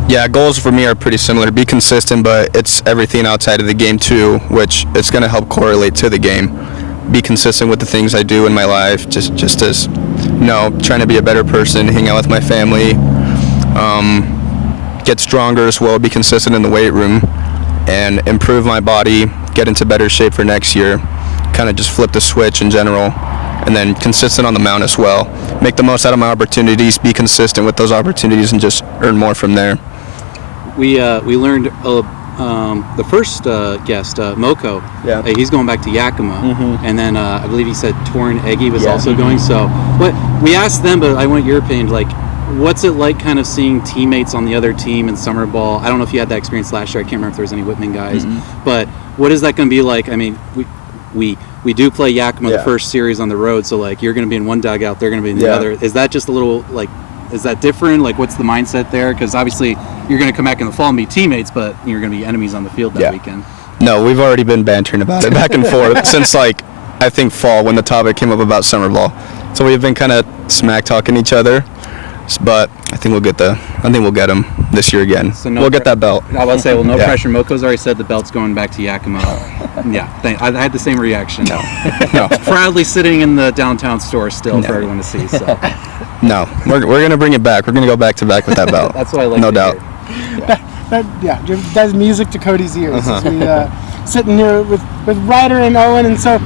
Yeah, goals for me are pretty similar. Be consistent, but it's everything outside of the game too, which it's going to help correlate to the game. Be consistent with the things I do in my life, just as, trying to be a better person, hang out with my family, get stronger as well, be consistent in the weight room, and improve my body, get into better shape for next year, kind of just flip the switch in general, and then consistent on the mound as well. Make the most out of my opportunities, be consistent with those opportunities, and just earn more from there. We learned the first guest, Moko, he's going back to Yakima, and then I believe he said Torrin Eggy was also going. So what we asked them, but I want your opinion, like what's it like kind of seeing teammates on the other team in summer ball? I don't know if you had that experience last year. I can't remember if there was any Whitman guys, but what is that going to be like? I mean, we do play Yakima the first series on the road, so like you're going to be in one dugout, they're going to be in the other. Is that just a little like, is that different? Like what's the mindset there? Because obviously you're going to come back in the fall and be teammates, but you're going to be enemies on the field that weekend. No, we've already been bantering about it back and forth since like I think fall when the topic came up about summer ball. So we've been kind of smack talking each other, but I think we'll get them this year again. So we'll get that belt. I will say, well, no pressure. Moko's already said the belt's going back to Yakima. Yeah, I had the same reaction. No. Proudly sitting in the downtown store still for everyone to see. So. No, we're going to bring it back. We're going to go back to back with that belt. That's what I like. No doubt. That's music to Cody's ears. As we sitting here with Ryder and Owen, and so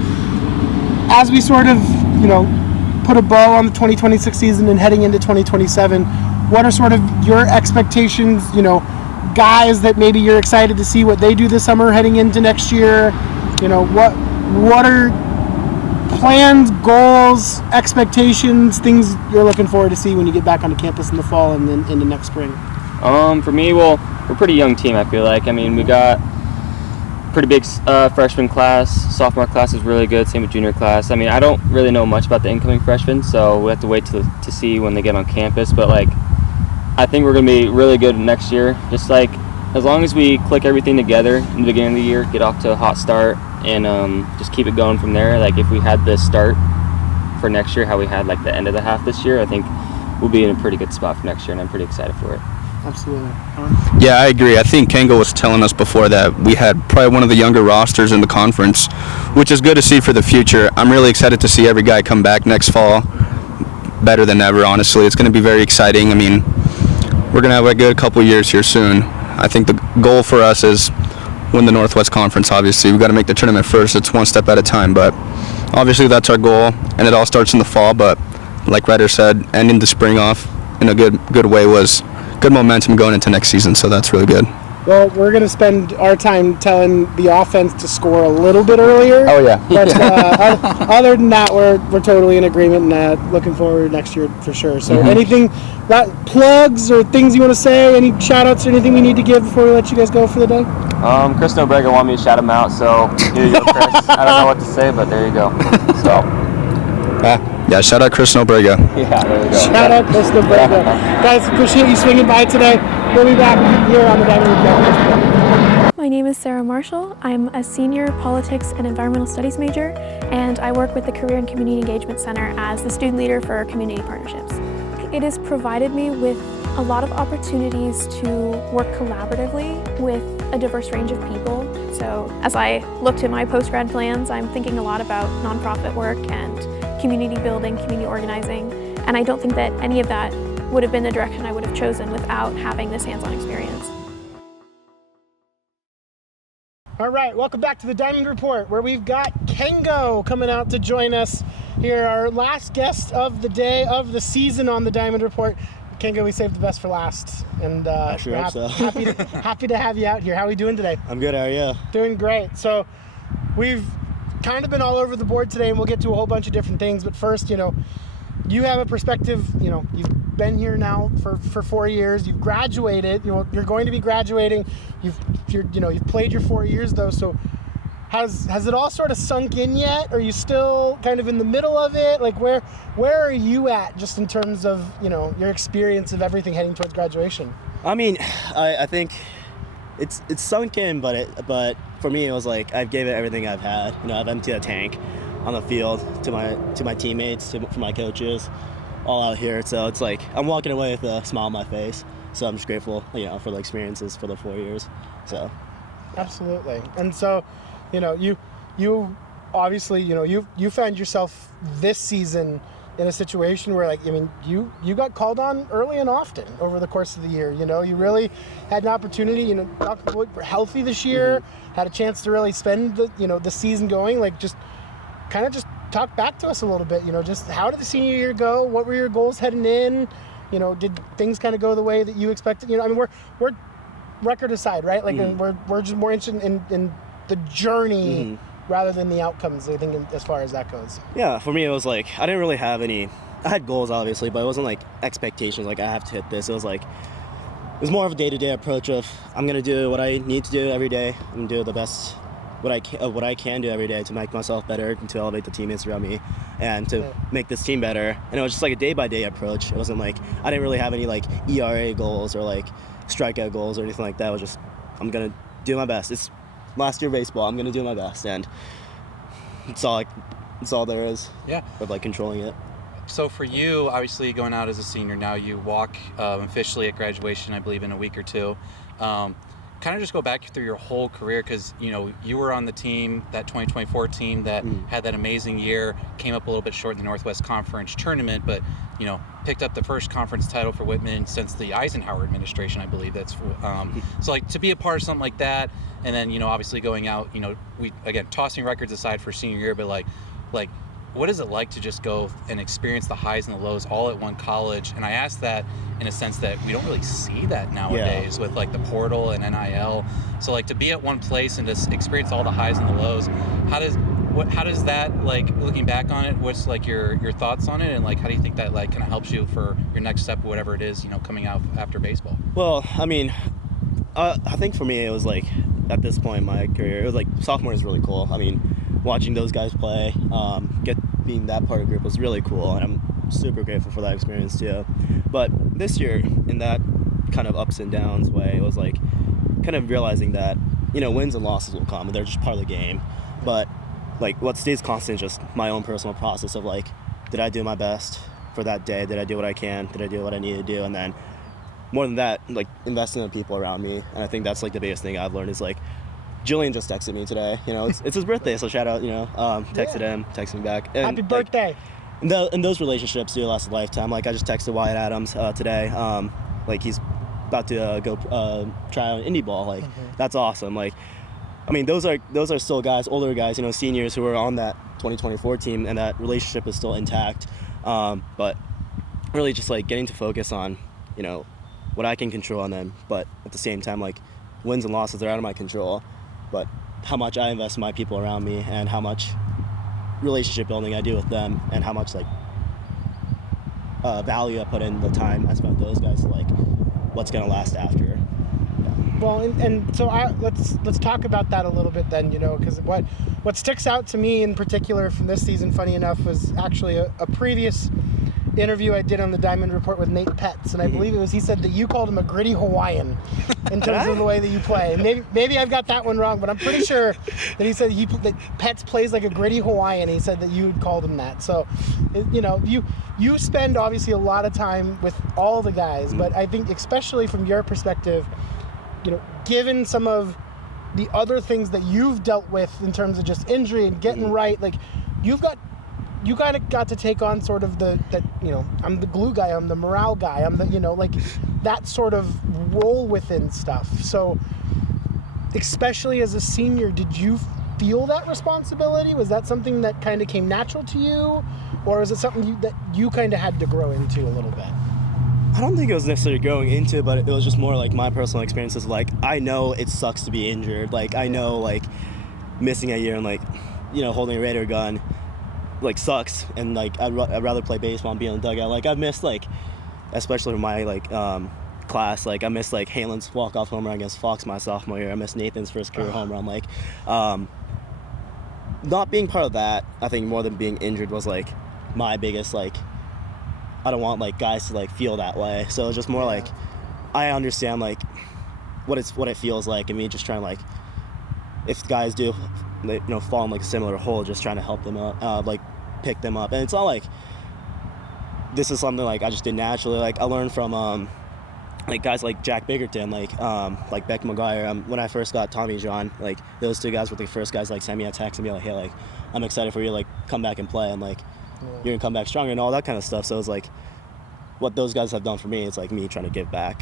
as we sort of put a bow on the 2026 season and heading into 2027, what are sort of your expectations? Guys that maybe you're excited to see what they do this summer heading into next year. What are plans, goals, expectations, things you're looking forward to see when you get back onto campus in the fall and then into next spring? For me, well, we're a pretty young team, I feel like. I mean, we got pretty big freshman class. Sophomore class is really good, same with junior class. I mean, I don't really know much about the incoming freshmen, so we have to wait to see when they get on campus. But, I think we're going to be really good next year. Just, as long as we click everything together in the beginning of the year, get off to a hot start, and just keep it going from there. If we had this start for next year, how we had, the end of the half this year, I think we'll be in a pretty good spot for next year, and I'm pretty excited for it. Absolutely. Yeah, I agree. I think Kengo was telling us before that we had probably one of the younger rosters in the conference, which is good to see for the future. I'm really excited to see every guy come back next fall better than ever, honestly. It's going to be very exciting. I mean, we're going to have a good couple years here soon. I think the goal for us is win the Northwest Conference, obviously. We've got to make the tournament first. It's one step at a time, but obviously that's our goal, and it all starts in the fall. But like Ryder said, ending the spring off in a good way was good momentum going into next season, so that's really good. Well, we're going to spend our time telling the offense to score a little bit earlier. Oh, yeah. But other than that, we're totally in agreement and looking forward next year for sure. So anything, plugs or things you want to say, any shout-outs or anything we need to give before we let you guys go for the day? Chris Nobrega wanted me to shout him out, so here you go, Chris. I don't know what to say, but there you go. So. Yeah, shout out Chris Nobrega. Yeah, there you go. Shout out Chris Nobrega. Guys, appreciate you swinging by today. We'll be back here on the Diamond Report. My name is Sarah Marshall. I'm a senior politics and environmental studies major, and I work with the Career and Community Engagement Center as the student leader for community partnerships. It has provided me with a lot of opportunities to work collaboratively with a diverse range of people. So as I look to my post-grad plans, I'm thinking a lot about nonprofit work and community building, community organizing, and I don't think that any of that would have been the direction I would have chosen without having this hands-on experience. All right, welcome back to the Diamond Report, where we've got Kengo coming out to join us here, our last guest of the day, of the season on the Diamond Report. Kengo, we saved the best for last, and I sure hope so. happy to have you out here. How are we doing today? I'm good, how are you? Doing great. So we've kind of been all over the board today, and we'll get to a whole bunch of different things, but first, you have a perspective. You've been here now for 4 years. You've graduated. You're going to be graduating. You've played your 4 years though. So has it all sort of sunk in yet? Are you still kind of in the middle of it? Where are you at just in terms of your experience of everything heading towards graduation? I mean, I think it's sunk in, but for me it was I gave it everything I've had. I've emptied a tank on the field to my teammates, for my coaches, all out here. So it's I'm walking away with a smile on my face. So I'm just grateful, for the experiences for the 4 years. So. Absolutely. And so, you obviously, you found yourself this season in a situation where, you got called on early and often over the course of the year. You really had an opportunity. We're healthy this year, had a chance to really spend the season going. Just talk back to us a little bit. Just how did the senior year go? What were your goals heading in? Did things kind of go the way that you expected? We're record aside, right? We're just more interested in the journey rather than the outcomes, I think, as far as that goes. Yeah, for me, it was I didn't really have any. I had goals, obviously, but it wasn't expectations. I have to hit this. It was more of a day-to-day approach of I'm gonna do what I need to do every day and do the best what I can do every day to make myself better and to elevate the teammates around me and to make this team better. And it was just a day-by-day approach. It wasn't I didn't really have any ERA goals or strikeout goals or anything like that. It was just, I'm gonna do my best. It's last year baseball. I'm gonna do my best, and it's all there is. Yeah. Of like controlling it. So for you, obviously going out as a senior now, you walk officially at graduation, I believe, in a week or two. Kind of just go back through your whole career, because you were on the team, that 2024 team that had that amazing year, came up a little bit short in the Northwest Conference tournament, but picked up the first conference title for Whitman since the Eisenhower administration, I believe. That's so like to be a part of something like that, and then obviously going out, we again tossing records aside for senior year, but like what is it like to just go and experience the highs and the lows all at one college? And I ask that in a sense that we don't really see that nowadays with like the portal and NIL. So like to be at one place and just experience all the highs and the lows, how does that, like looking back on it, what's like your thoughts on it, and like how do you think that like kind of helps you for your next step, whatever it is, coming out after baseball? Well, I mean, I think for me it was like at this point in my career, it was like sophomore is really cool. I mean, watching those guys play, being that part of the group was really cool, and I'm super grateful for that experience too. But this year, in that kind of ups and downs way, it was like kind of realizing that wins and losses will come, and they're just part of the game. But like what stays constant is just my own personal process of like, did I do my best for that day? Did I do what I can? Did I do what I needed to do? And then more than that, like investing in the people around me. And I think that's like the biggest thing I've learned is like, Julian just texted me today. It's his birthday, so shout out. Texted him, texted me back. And, Happy birthday! And those relationships do last a lifetime. Like I just texted Wyatt Adams today. Like he's about to go try out indie ball. Like that's awesome. Like, I mean, those are still guys, older guys, seniors who are on that 2024 team, and that relationship is still intact. But really, just like getting to focus on, what I can control on them. But at the same time, like wins and losses are out of my control. But how much I invest in my people around me, and how much relationship building I do with them, and how much like value I put in the time I spent with those guys, like what's gonna last after. Well, and so let's talk about that a little bit then, because what sticks out to me in particular from this season, funny enough, was actually a previous interview I did on the Diamond Report with Nate Petz, and I believe he said that you called him a gritty Hawaiian in terms of the way that you play. And maybe I've got that one wrong, but I'm pretty sure that he said that Petz plays like a gritty Hawaiian. He said that you had called him that. So, you spend obviously a lot of time with all the guys, but I think especially from your perspective, given some of the other things that you've dealt with in terms of just injury and getting right, like you kind of got to take on sort of I'm the glue guy, I'm the morale guy, I'm the, like that sort of role within stuff. So especially as a senior, did you feel that responsibility? Was that something that kind of came natural to you, or was it something that you kind of had to grow into a little bit? I don't think it was necessarily going into it, but it was just more like my personal experiences. Like, I know it sucks to be injured. Like, I know, like, missing a year and, like, holding a radar gun, like, sucks. And, like, I'd rather play baseball and be on the dugout. Like, I've missed, like, especially in my, like, class, like, I missed, like, Halen's walk-off home run against Fox my sophomore year. I missed Nathan's first career home run. Like, not being part of that, I think more than being injured was, like, my biggest, like, I don't want like guys to like feel that way. So it's just more like I understand like what it feels like, and me just trying to like, if guys do fall in like a similar hole, just trying to help them up, like pick them up. And it's not like this is something like I just did naturally. Like I learned from like guys like Jack Biggerton, like Beck McGuire. When I first got Tommy John, like those two guys were the first guys like send me a text and be like, hey, like I'm excited for you, like come back and play, and like you're gonna come back stronger and all that kind of stuff. So it's like what those guys have done for me, it's like me trying to give back,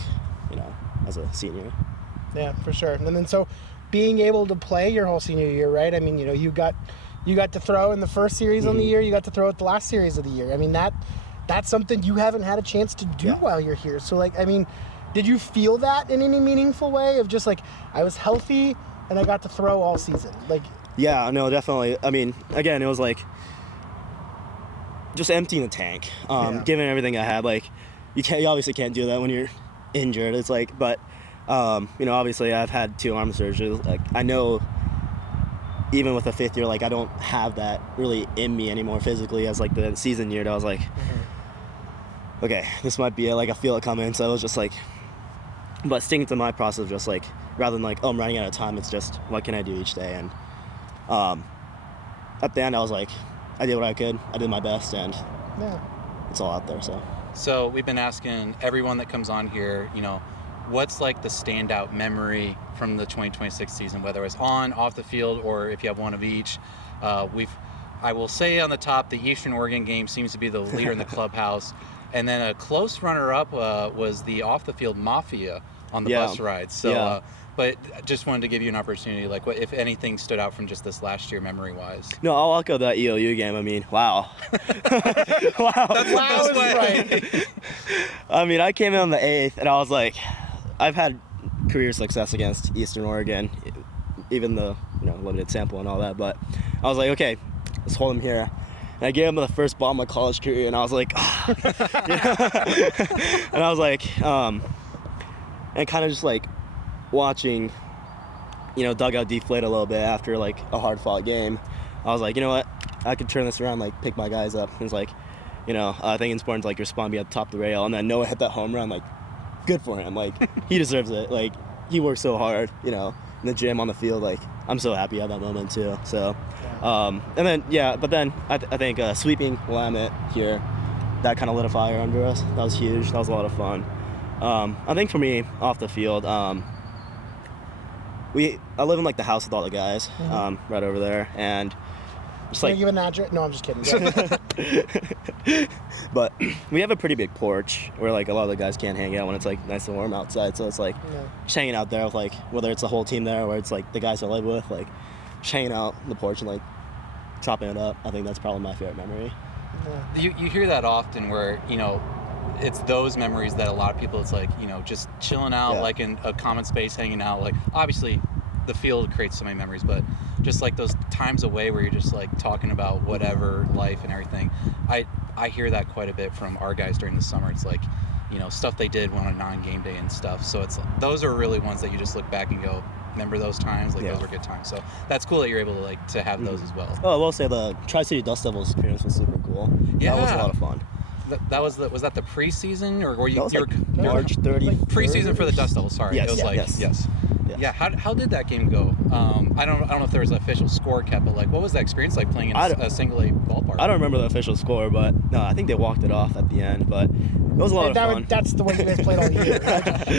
as a senior. Yeah, for sure. And then so being able to play your whole senior year, right? I mean, you got to throw in the first series on the year, you got to throw at the last series of the year. I mean, that's something you haven't had a chance to do while you're here. So like, I mean, did you feel that in any meaningful way of just like, I was healthy and I got to throw all season? Like, yeah, no, definitely. I mean, again, it was like just emptying the tank, giving everything I had. Like you obviously can't do that when you're injured. It's like, but obviously I've had 2 arm surgeries. Like I know even with a 5th year, like I don't have that really in me anymore physically as like the season year. I was like, okay, this might be it. Like I feel it coming. So it was just like but sticking to my process of just like, rather than like, oh, I'm running out of time, it's just what can I do each day. And at the end I was like, I did what I could, I did my best, and it's all out there. So we've been asking everyone that comes on here, you know, what's like the standout memory from the 2026 season, whether it's on, off the field, or if you have one of each. I will say on the top, the Eastern Oregon game seems to be the leader in the clubhouse. And then a close runner-up was the off-the-field Mafia on the bus ride. So, but just wanted to give you an opportunity, like, what if anything stood out from just this last year memory-wise? No, I'll echo that EOU game. I mean, wow. Wow. That's the best way. Right. I mean, I came in on the 8th, and I was like, I've had career success against Eastern Oregon, even the limited sample and all that. But I was like, okay, let's hold them here. And I gave him the first ball of my college career, and I was like, oh. And I was like, and kind of just like watching, dugout deflate a little bit after like a hard-fought game. I was like, you know what, I could turn this around, like pick my guys up. And it's like, I think it's important to like respond, be at the top of the rail, and then Noah hit that home run. Like, good for him. Like, he deserves it. Like, he worked so hard, in the gym, on the field. Like, I'm so happy at that moment too. So, and then but then I think sweeping Willamette here, that kind of lit a fire under us. That was huge. That was a lot of fun. I think for me, off the field, I live in like the house with all the guys, right over there, and just like. Can I give an address? No, I'm just kidding. But we have a pretty big porch where like a lot of the guys can't hang out when it's like nice and warm outside. So it's like just hanging out there with like, whether it's the whole team there or it's like the guys I live with, like just hanging out on the porch and like chopping it up. I think that's probably my favorite memory. You hear that often where, it's those memories that a lot of people, it's like, just chilling out, like in a common space, hanging out. Like, obviously, the field creates so many memories, but just like those times away where you're just like talking about whatever, life and everything. I hear that quite a bit from our guys during the summer. It's like, stuff they did on a non-game day and stuff. So it's those are really ones that you just look back and go, remember those times? Like, those were good times. So that's cool that you're able to have those as well. Oh, I will say the Tri-City Dust Devils experience was super cool. Yeah. That was a lot of fun. Was that the preseason, or were you? That was like March 30th. Preseason for the Dust Devils. Sorry, yes, it was yes. Yeah. How did that game go? I don't know if there was an official score kept, but like, what was that experience like playing in a single A ballpark? I don't remember the official score, but no, I think they walked it off at the end. But it was a lot of fun. That's the way you guys played all year.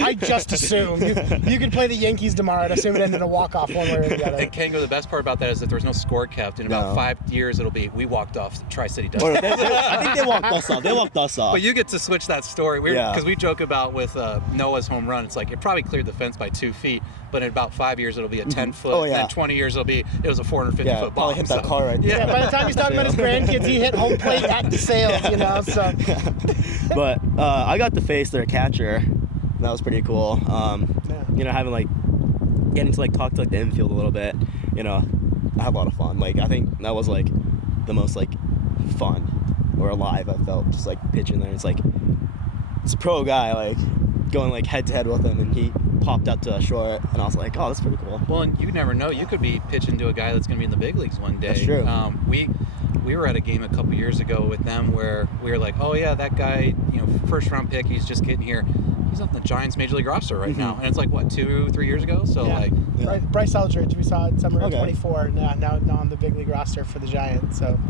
I just assume you could play the Yankees tomorrow and assume it ended in a walk-off one way or the other. And Kango, the best part about that is that there was no score kept. In about 5 years, it'll be we walked off Tri-City Dust. I think they walked us off. They walked us off. But you get to switch that story. Because we joke about with Noah's home run. It's like it probably cleared the fence by 2 feet, but in about 5 years it'll be a 10-foot. Oh, yeah. And then 20 years it was a 450-foot probably bomb. hit that car right there. Yeah, by the time he's talking about his grandkids, he hit home plate at the sales, So. But I got to face their catcher. That was pretty cool. Having like getting to like talk to like the infield a little bit. I had a lot of fun. Like, I think that was like the most like fun or alive I felt, just like pitching there. It's like it's a pro guy, like going like head to head with him, and he popped out to short, and I was like, oh, that's pretty cool. Well, and you never know. You could be pitching to a guy that's going to be in the big leagues one day. That's true. We were at a game a couple years ago with them where we were like, oh yeah, that guy, first round pick, he's just getting here. He's on the Giants major league roster right now, and it's like what, 2-3 years ago. So Bryce Eldridge, we saw it summer of 24. Now on the big league roster for the Giants. So,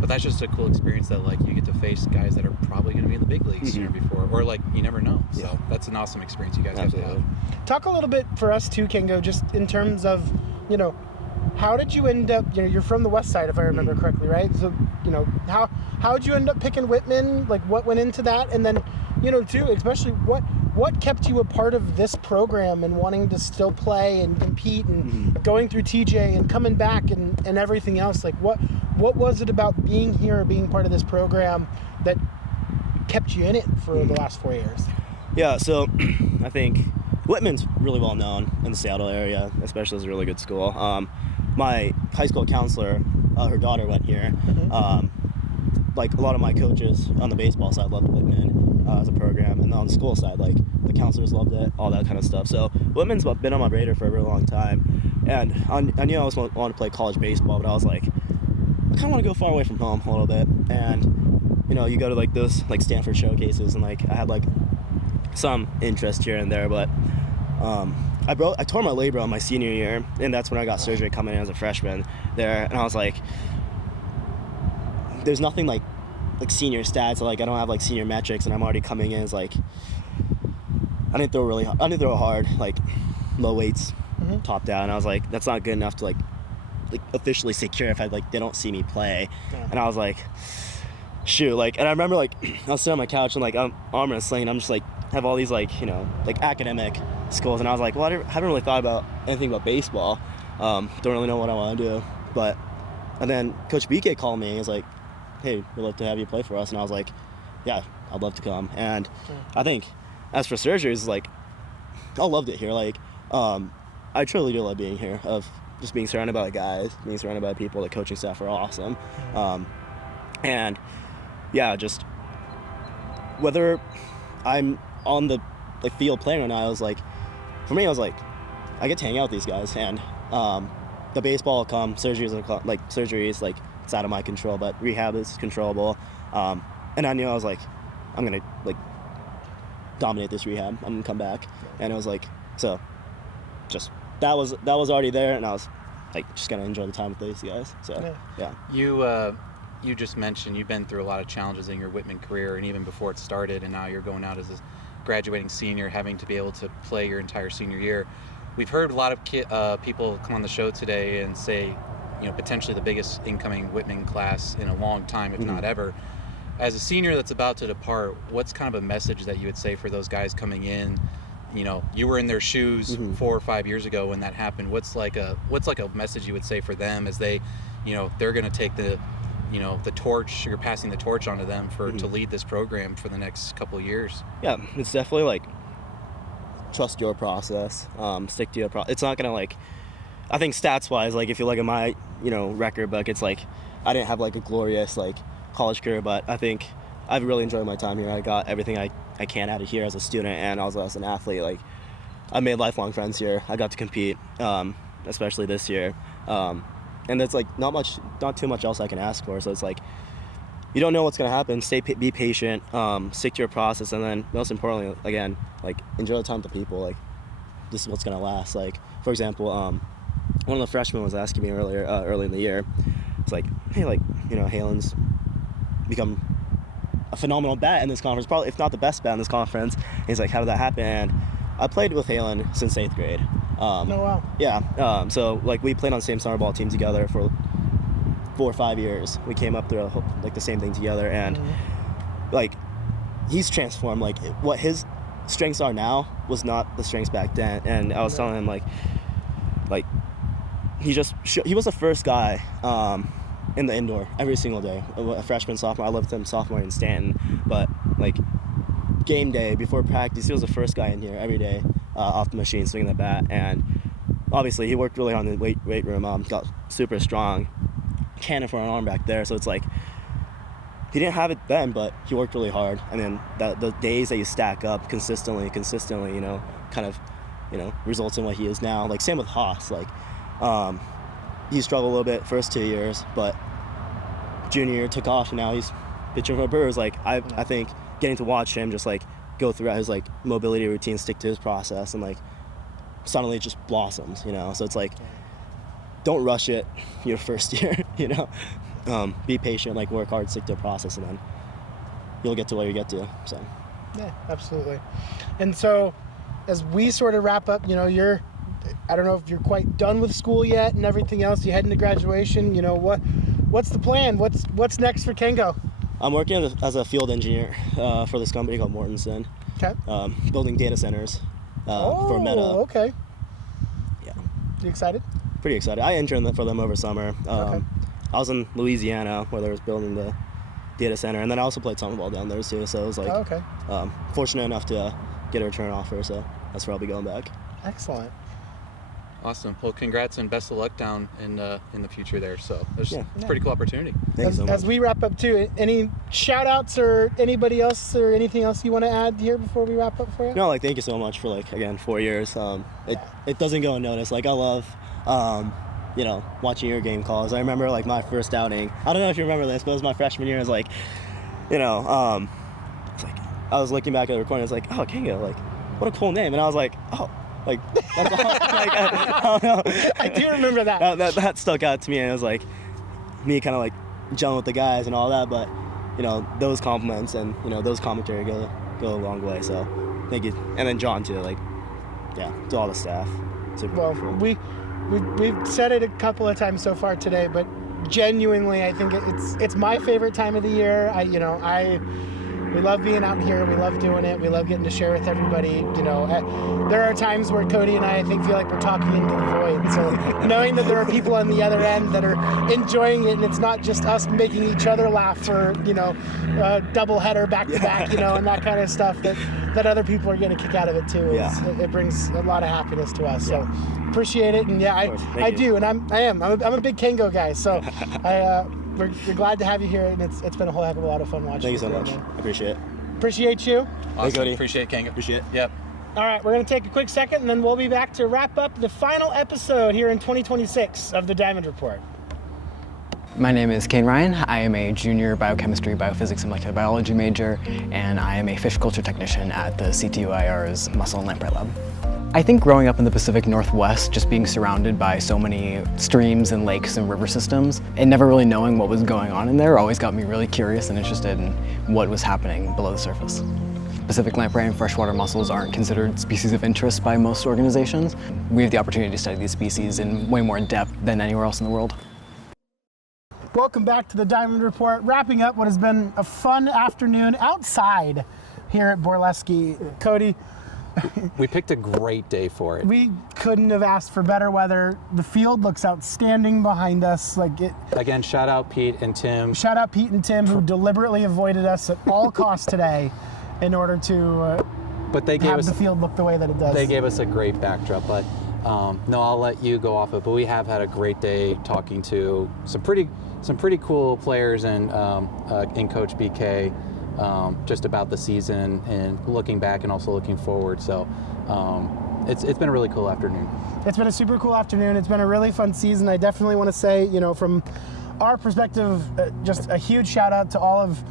but that's just a cool experience that like you get to face guys that are probably going to be in the big leagues sooner before, or like you never know. So that's an awesome experience you guys have to have. Talk a little bit for us too, Kango, just in terms of how did you end up? You're from the West Side, if I remember correctly, right? So how did you end up picking Whitman? Like, what went into that, and then too, especially what kept you a part of this program and wanting to still play and compete and going through TJ and coming back and everything else? Like, what was it about being here, being part of this program that kept you in it for the last 4 years? Yeah, so I think Whitman's really well known in the Seattle area, especially as a really good school. My high school counselor, her daughter went here. Like a lot of my coaches on the baseball side loved Whitman as a program, and on the school side, like the counselors loved it, all that kind of stuff. So Whitman's been on my radar for a really long time, and I knew I always wanted to play college baseball, but I was like, I kind of want to go far away from home a little bit. And you go to like those like Stanford showcases, and like I had like some interest here and there, but I tore my labrum my senior year, and that's when I got surgery coming in as a freshman there, and I was like, there's nothing like senior stats, like I don't have like senior metrics, and I'm already coming in as like, I didn't throw hard, like low weights, top down, and I was like, that's not good enough to like officially secure if they don't see me play. And I was like, shoot, like, and I remember like I was sitting on my couch and like I'm arm in a sling, and I'm just like have all these like, you know, like academic schools, and I was like, well, I haven't really thought about anything about baseball. Don't really know what I want to do. And then Coach BK called me. He was like, hey, we'd love to have you play for us. And I was like, yeah, I'd love to come. And I think as for surgeries, like, I loved it here. Like, I truly do love being here, of just being surrounded by guys, being surrounded by people. The coaching staff are awesome. And yeah, just whether I'm on the field playing or not, I was like, for me, I was like, I get to hang out with these guys, and the baseball will come, surgeries, like, it's out of my control, but rehab is controllable. And I knew I was like, I'm gonna like dominate this rehab. I'm gonna come back, and it was like, so just that was already there, and I was like just gonna enjoy the time with these guys. So yeah. You just mentioned you've been through a lot of challenges in your Whitman career, and even before it started, and now you're going out as a graduating senior, having to be able to play your entire senior year. We've heard a lot of people come on the show today and say, you know, potentially the biggest incoming Whitman class in a long time, if not ever. As a senior that's about to depart, what's kind of a message that you would say for those guys coming in? You know, you were in their shoes 4 or 5 years ago when that happened. What's like a message you would say for them as they, you know, they're going to take the torch, you're passing the torch onto them to lead this program for the next couple of years? Yeah, it's definitely like, trust your process, stick to your process. It's not gonna like, I think stats wise, like if you look at my, you know, record book, it's like I didn't have like a glorious like college career, but I think I've really enjoyed my time here. I got everything I can out of here as a student, and also as an athlete. Like, I made lifelong friends here. I got to compete, especially this year, and it's like not too much else I can ask for. So it's like, you don't know what's gonna happen. Be patient, stick to your process, and then most importantly, again, like enjoy the time with the people. Like, this is what's gonna last. Like, for example, one of the freshmen was asking me early in the year. It's like, hey, like, you know, Halen's become a phenomenal bat in this conference, probably if not the best bat in this conference. And he's like, how did that happen? And I played with Halen since 8th grade. Oh wow. Yeah. So like we played on the same summer ball team together for 4 or 5 years. We came up through like the same thing together, and like he's transformed. Like what his strengths are now was not the strengths back then. And I was telling him like he was the first guy in the indoor every single day. A freshman, sophomore. I lived with him sophomore in Stanton, but like game day before practice, he was the first guy in here every day off the machine swinging the bat. And obviously he worked really hard in the weight room. Got super strong, cannon for an arm back there. So it's like he didn't have it then, but he worked really hard. And then the days that you stack up consistently, you know, kind of, you know, results in what he is now. Like same with Haas. Like he struggled a little bit first 2 years, but junior year took off, and now he's pitching for Brewers. Like I think getting to watch him just like go throughout his like mobility routine, stick to his process, and like suddenly it just blossoms, you know. So it's like, don't rush it your first year, you know. Be patient, like work hard, stick to a process, and then you'll get to where you get to. So yeah, absolutely. And so as we sort of wrap up, you know, I don't know if you're quite done with school yet and everything else. You head into graduation. You know, what's the plan? What's next for Kengo? I'm working as a field engineer for this company called Mortensen. Okay. Building data centers for Meta. Okay. Yeah. You excited? Pretty excited. I interned for them over summer. Okay. I was in Louisiana where they was building the data center, and then I also played summer ball down there too. So it was like fortunate enough to get a return offer. So that's where I'll be going back. Excellent. Awesome. Well, congrats and best of luck down in the future there. So it's a pretty cool opportunity. Thanks so much. As we wrap up too, any shout outs or anybody else or anything else you want to add here before we wrap up for you? No, like thank you so much for like, again, 4 years. It doesn't go unnoticed. Like I love, you know, watching your game calls. I remember like my first outing. I don't know if you remember this, but it was my freshman year. It was like, you know, it's like I was looking back at the recording. I was like, oh, Kango, like, what a cool name. And I was like, oh, like, that's all. Like, I don't know. I do remember that. That stuck out to me, and it was like me kind of like gelling with the guys and all that. But those compliments and those commentary go a long way. So thank you, and then John too. Like, yeah, to all the staff. Super cool. We've said it a couple of times so far today, but genuinely, I think it's my favorite time of the year. We love being out here. We love doing it. We love getting to share with everybody. There are times where Cody and I think feel like we're talking into the void. So knowing that there are people on the other end that are enjoying it, and it's not just us making each other laugh for a double header back to back, and that kind of stuff that other people are getting a kick out of it too. It brings a lot of happiness to us. So appreciate it, and I do, and I'm a big Kango guy. So we're glad to have you here, and it's been a whole heck of a lot of fun watching. Thank you so much. I appreciate it. Appreciate you. Awesome. Cody. Appreciate Kango. Appreciate it. Yep. All right, we're going to take a quick second, and then we'll be back to wrap up the final episode here in 2026 of the Diamond Report. My name is Kane Ryan. I am a junior biochemistry, biophysics, and molecular biology major, and I am a fish culture technician at the CTUIR's Mussel and Lamprey Lab. I think growing up in the Pacific Northwest, just being surrounded by so many streams and lakes and river systems, and never really knowing what was going on in there always got me really curious and interested in what was happening below the surface. Pacific lamprey and freshwater mussels aren't considered species of interest by most organizations. We have the opportunity to study these species in way more depth than anywhere else in the world. Welcome back to the Diamond Report, wrapping up what has been a fun afternoon outside here at Borleski. Cody, we picked a great day for it. We couldn't have asked for better weather. The field looks outstanding behind us. Again, shout out Pete and Tim. Shout out Pete and Tim, who deliberately avoided us at all costs today in order to have the field look the way that it does. They gave us a great backdrop, but no, I'll let you go off it. But we have had a great day talking to some pretty cool players and in Coach BK. Just about the season and looking back and also looking forward. So it's been a really cool afternoon. It's been a super cool afternoon. It's been a really fun season. I definitely want to say, from our perspective, just a huge shout out to all of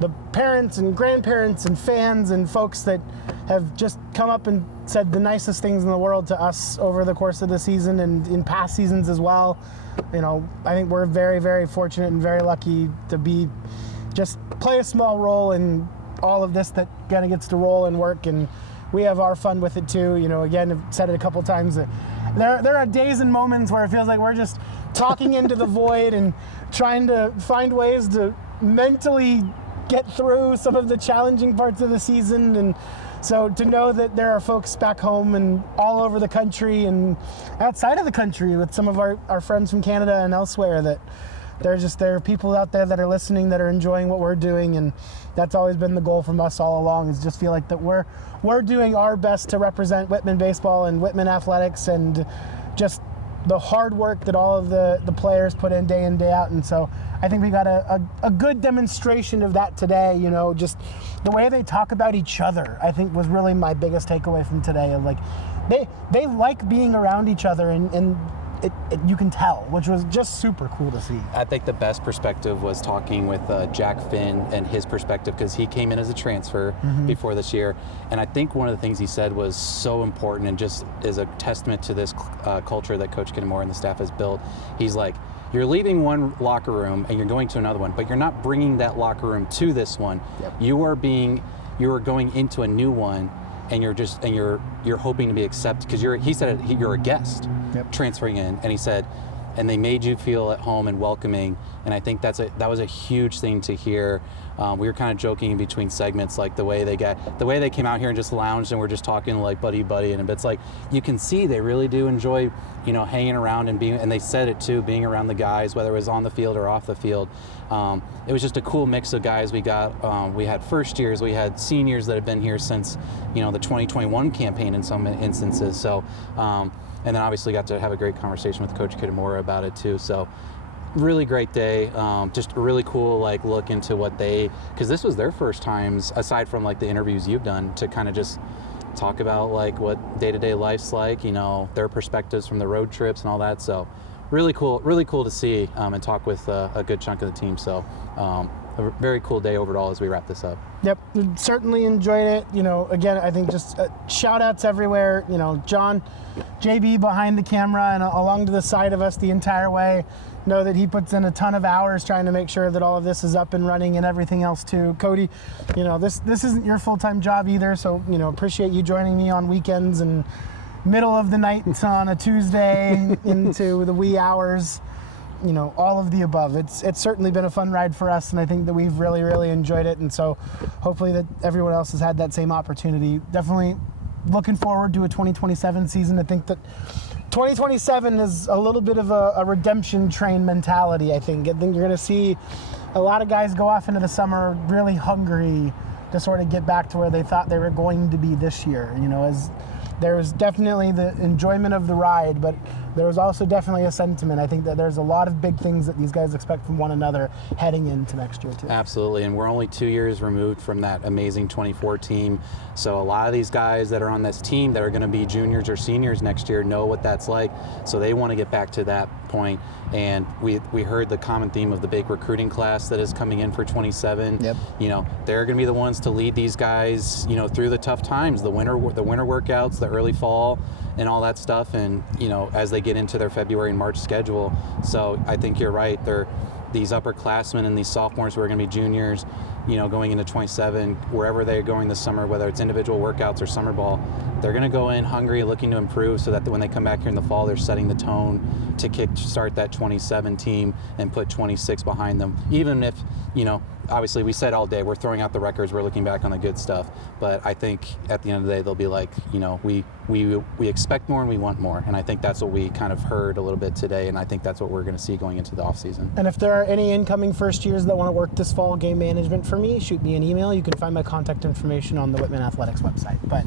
the parents and grandparents and fans and folks that have just come up and said the nicest things in the world to us over the course of the season and in past seasons as well. I think we're very, very fortunate and very lucky to just play a small role in all of this that kind of gets to roll and work, and we have our fun with it too. Again, I've said it a couple times that there are days and moments where it feels like we're just talking into the void and trying to find ways to mentally get through some of the challenging parts of the season. And so to know that there are folks back home and all over the country and outside of the country with some of our friends from Canada and elsewhere, that there are people out there that are listening, that are enjoying what we're doing, and that's always been the goal from us all along, is just feel like that we're doing our best to represent Whitman baseball and Whitman athletics and just the hard work that all of the players put in day out. And so I think we got a good demonstration of that today. Just the way they talk about each other, I think, was really my biggest takeaway from today. Of they like being around each other, and you can tell, which was just super cool to see. I think the best perspective was talking with Jack Finn and his perspective, because he came in as a transfer before this year. And I think one of the things he said was so important and just is a testament to this culture that Coach Kitamura and the staff has built. He's like, you're leaving one locker room and you're going to another one, but you're not bringing that locker room to this one. Yep. You are going into a new one, and you're hoping to be accepted, because he said you're a guest. Yep. Transferring in, and he said, and they made you feel at home and welcoming, and I think that was a huge thing to hear. We were kind of joking in between segments, like the way they came out here and just lounged and we're just talking like buddy, and it's like you can see they really do enjoy hanging around and being, and they said it too, being around the guys, whether it was on the field or off the field. It was just a cool mix of guys. We had first years, we had seniors that have been here since the 2021 campaign in some instances. So and then obviously got to have a great conversation with Coach Kitamura about it too. So really great day. Just a really cool look into what because this was their first times, aside from the interviews you've done, to kind of just talk about what day-to-day life's like, their perspectives from the road trips and all that. So really cool to see and talk with a good chunk of the team. So a very cool day overall as we wrap this up. Yep, certainly enjoyed it. Again, I think just shout outs everywhere. John, JB behind the camera and along to the side of us the entire way. Know that he puts in a ton of hours trying to make sure that all of this is up and running and everything else too. Cody, this isn't your full-time job either, so appreciate you joining me on weekends and middle of the night on a Tuesday into the wee hours. All of the above. It's certainly been a fun ride for us, and I think that we've really, really enjoyed it. And so hopefully that everyone else has had that same opportunity. Definitely looking forward to a 2027 season. I think that 2027 is a little bit of a redemption train mentality, I think. I think you're going to see a lot of guys go off into the summer really hungry to sort of get back to where they thought they were going to be this year. As there was definitely the enjoyment of the ride, but there was also definitely a sentiment. I think that there's a lot of big things that these guys expect from one another heading into next year too. Absolutely, and we're only 2 years removed from that amazing 24 team. So a lot of these guys that are on this team that are going to be juniors or seniors next year know what that's like. So they want to get back to that point. And we heard the common theme of the big recruiting class that is coming in for 27. Yep. They're going to be the ones to lead these guys, through the tough times, the winter workouts, the early fall, and all that stuff. And as they get into their February and March schedule. So I think you're right. These upperclassmen and these sophomores who are going to be juniors, going into 27, wherever they're going this summer, whether it's individual workouts or summer ball, they're going to go in hungry, looking to improve, so that when they come back here in the fall, they're setting the tone to start that 27 team and put 26 behind them. Even if, obviously we said all day, we're throwing out the records, we're looking back on the good stuff, but I think at the end of the day, they'll be like, we expect more and we want more. And I think that's what we kind of heard a little bit today, and I think that's what we're going to see going into the off season. And if there are any incoming first years that want to work this fall game management for me, shoot me an email. You can find my contact information on the Whitman Athletics website. But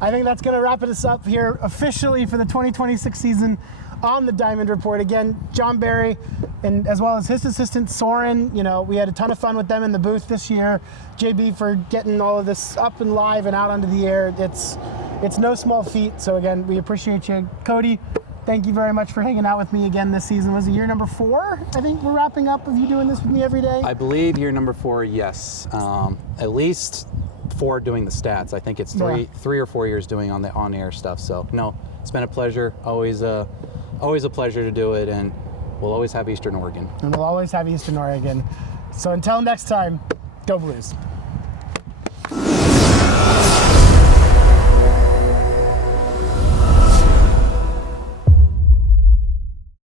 I think that's going to wrap us up here officially for the 2026 season on the Diamond Report. Again, John Barry, and as well as his assistant Soren, we had a ton of fun with them in the booth this year. JB for getting all of this up and live and out onto the air. It's no small feat. So again, we appreciate you. Cody, thank you very much for hanging out with me again this season. Was it year number 4? I think we're wrapping up with you doing this with me every day. I believe year number 4, yes. At least 4 doing the stats. I think it's 3 or 4 years doing on the on-air stuff. So no, it's been a pleasure. Always a pleasure to do it, and we'll always have Eastern Oregon. And we'll always have Eastern Oregon. So until next time, go Blues.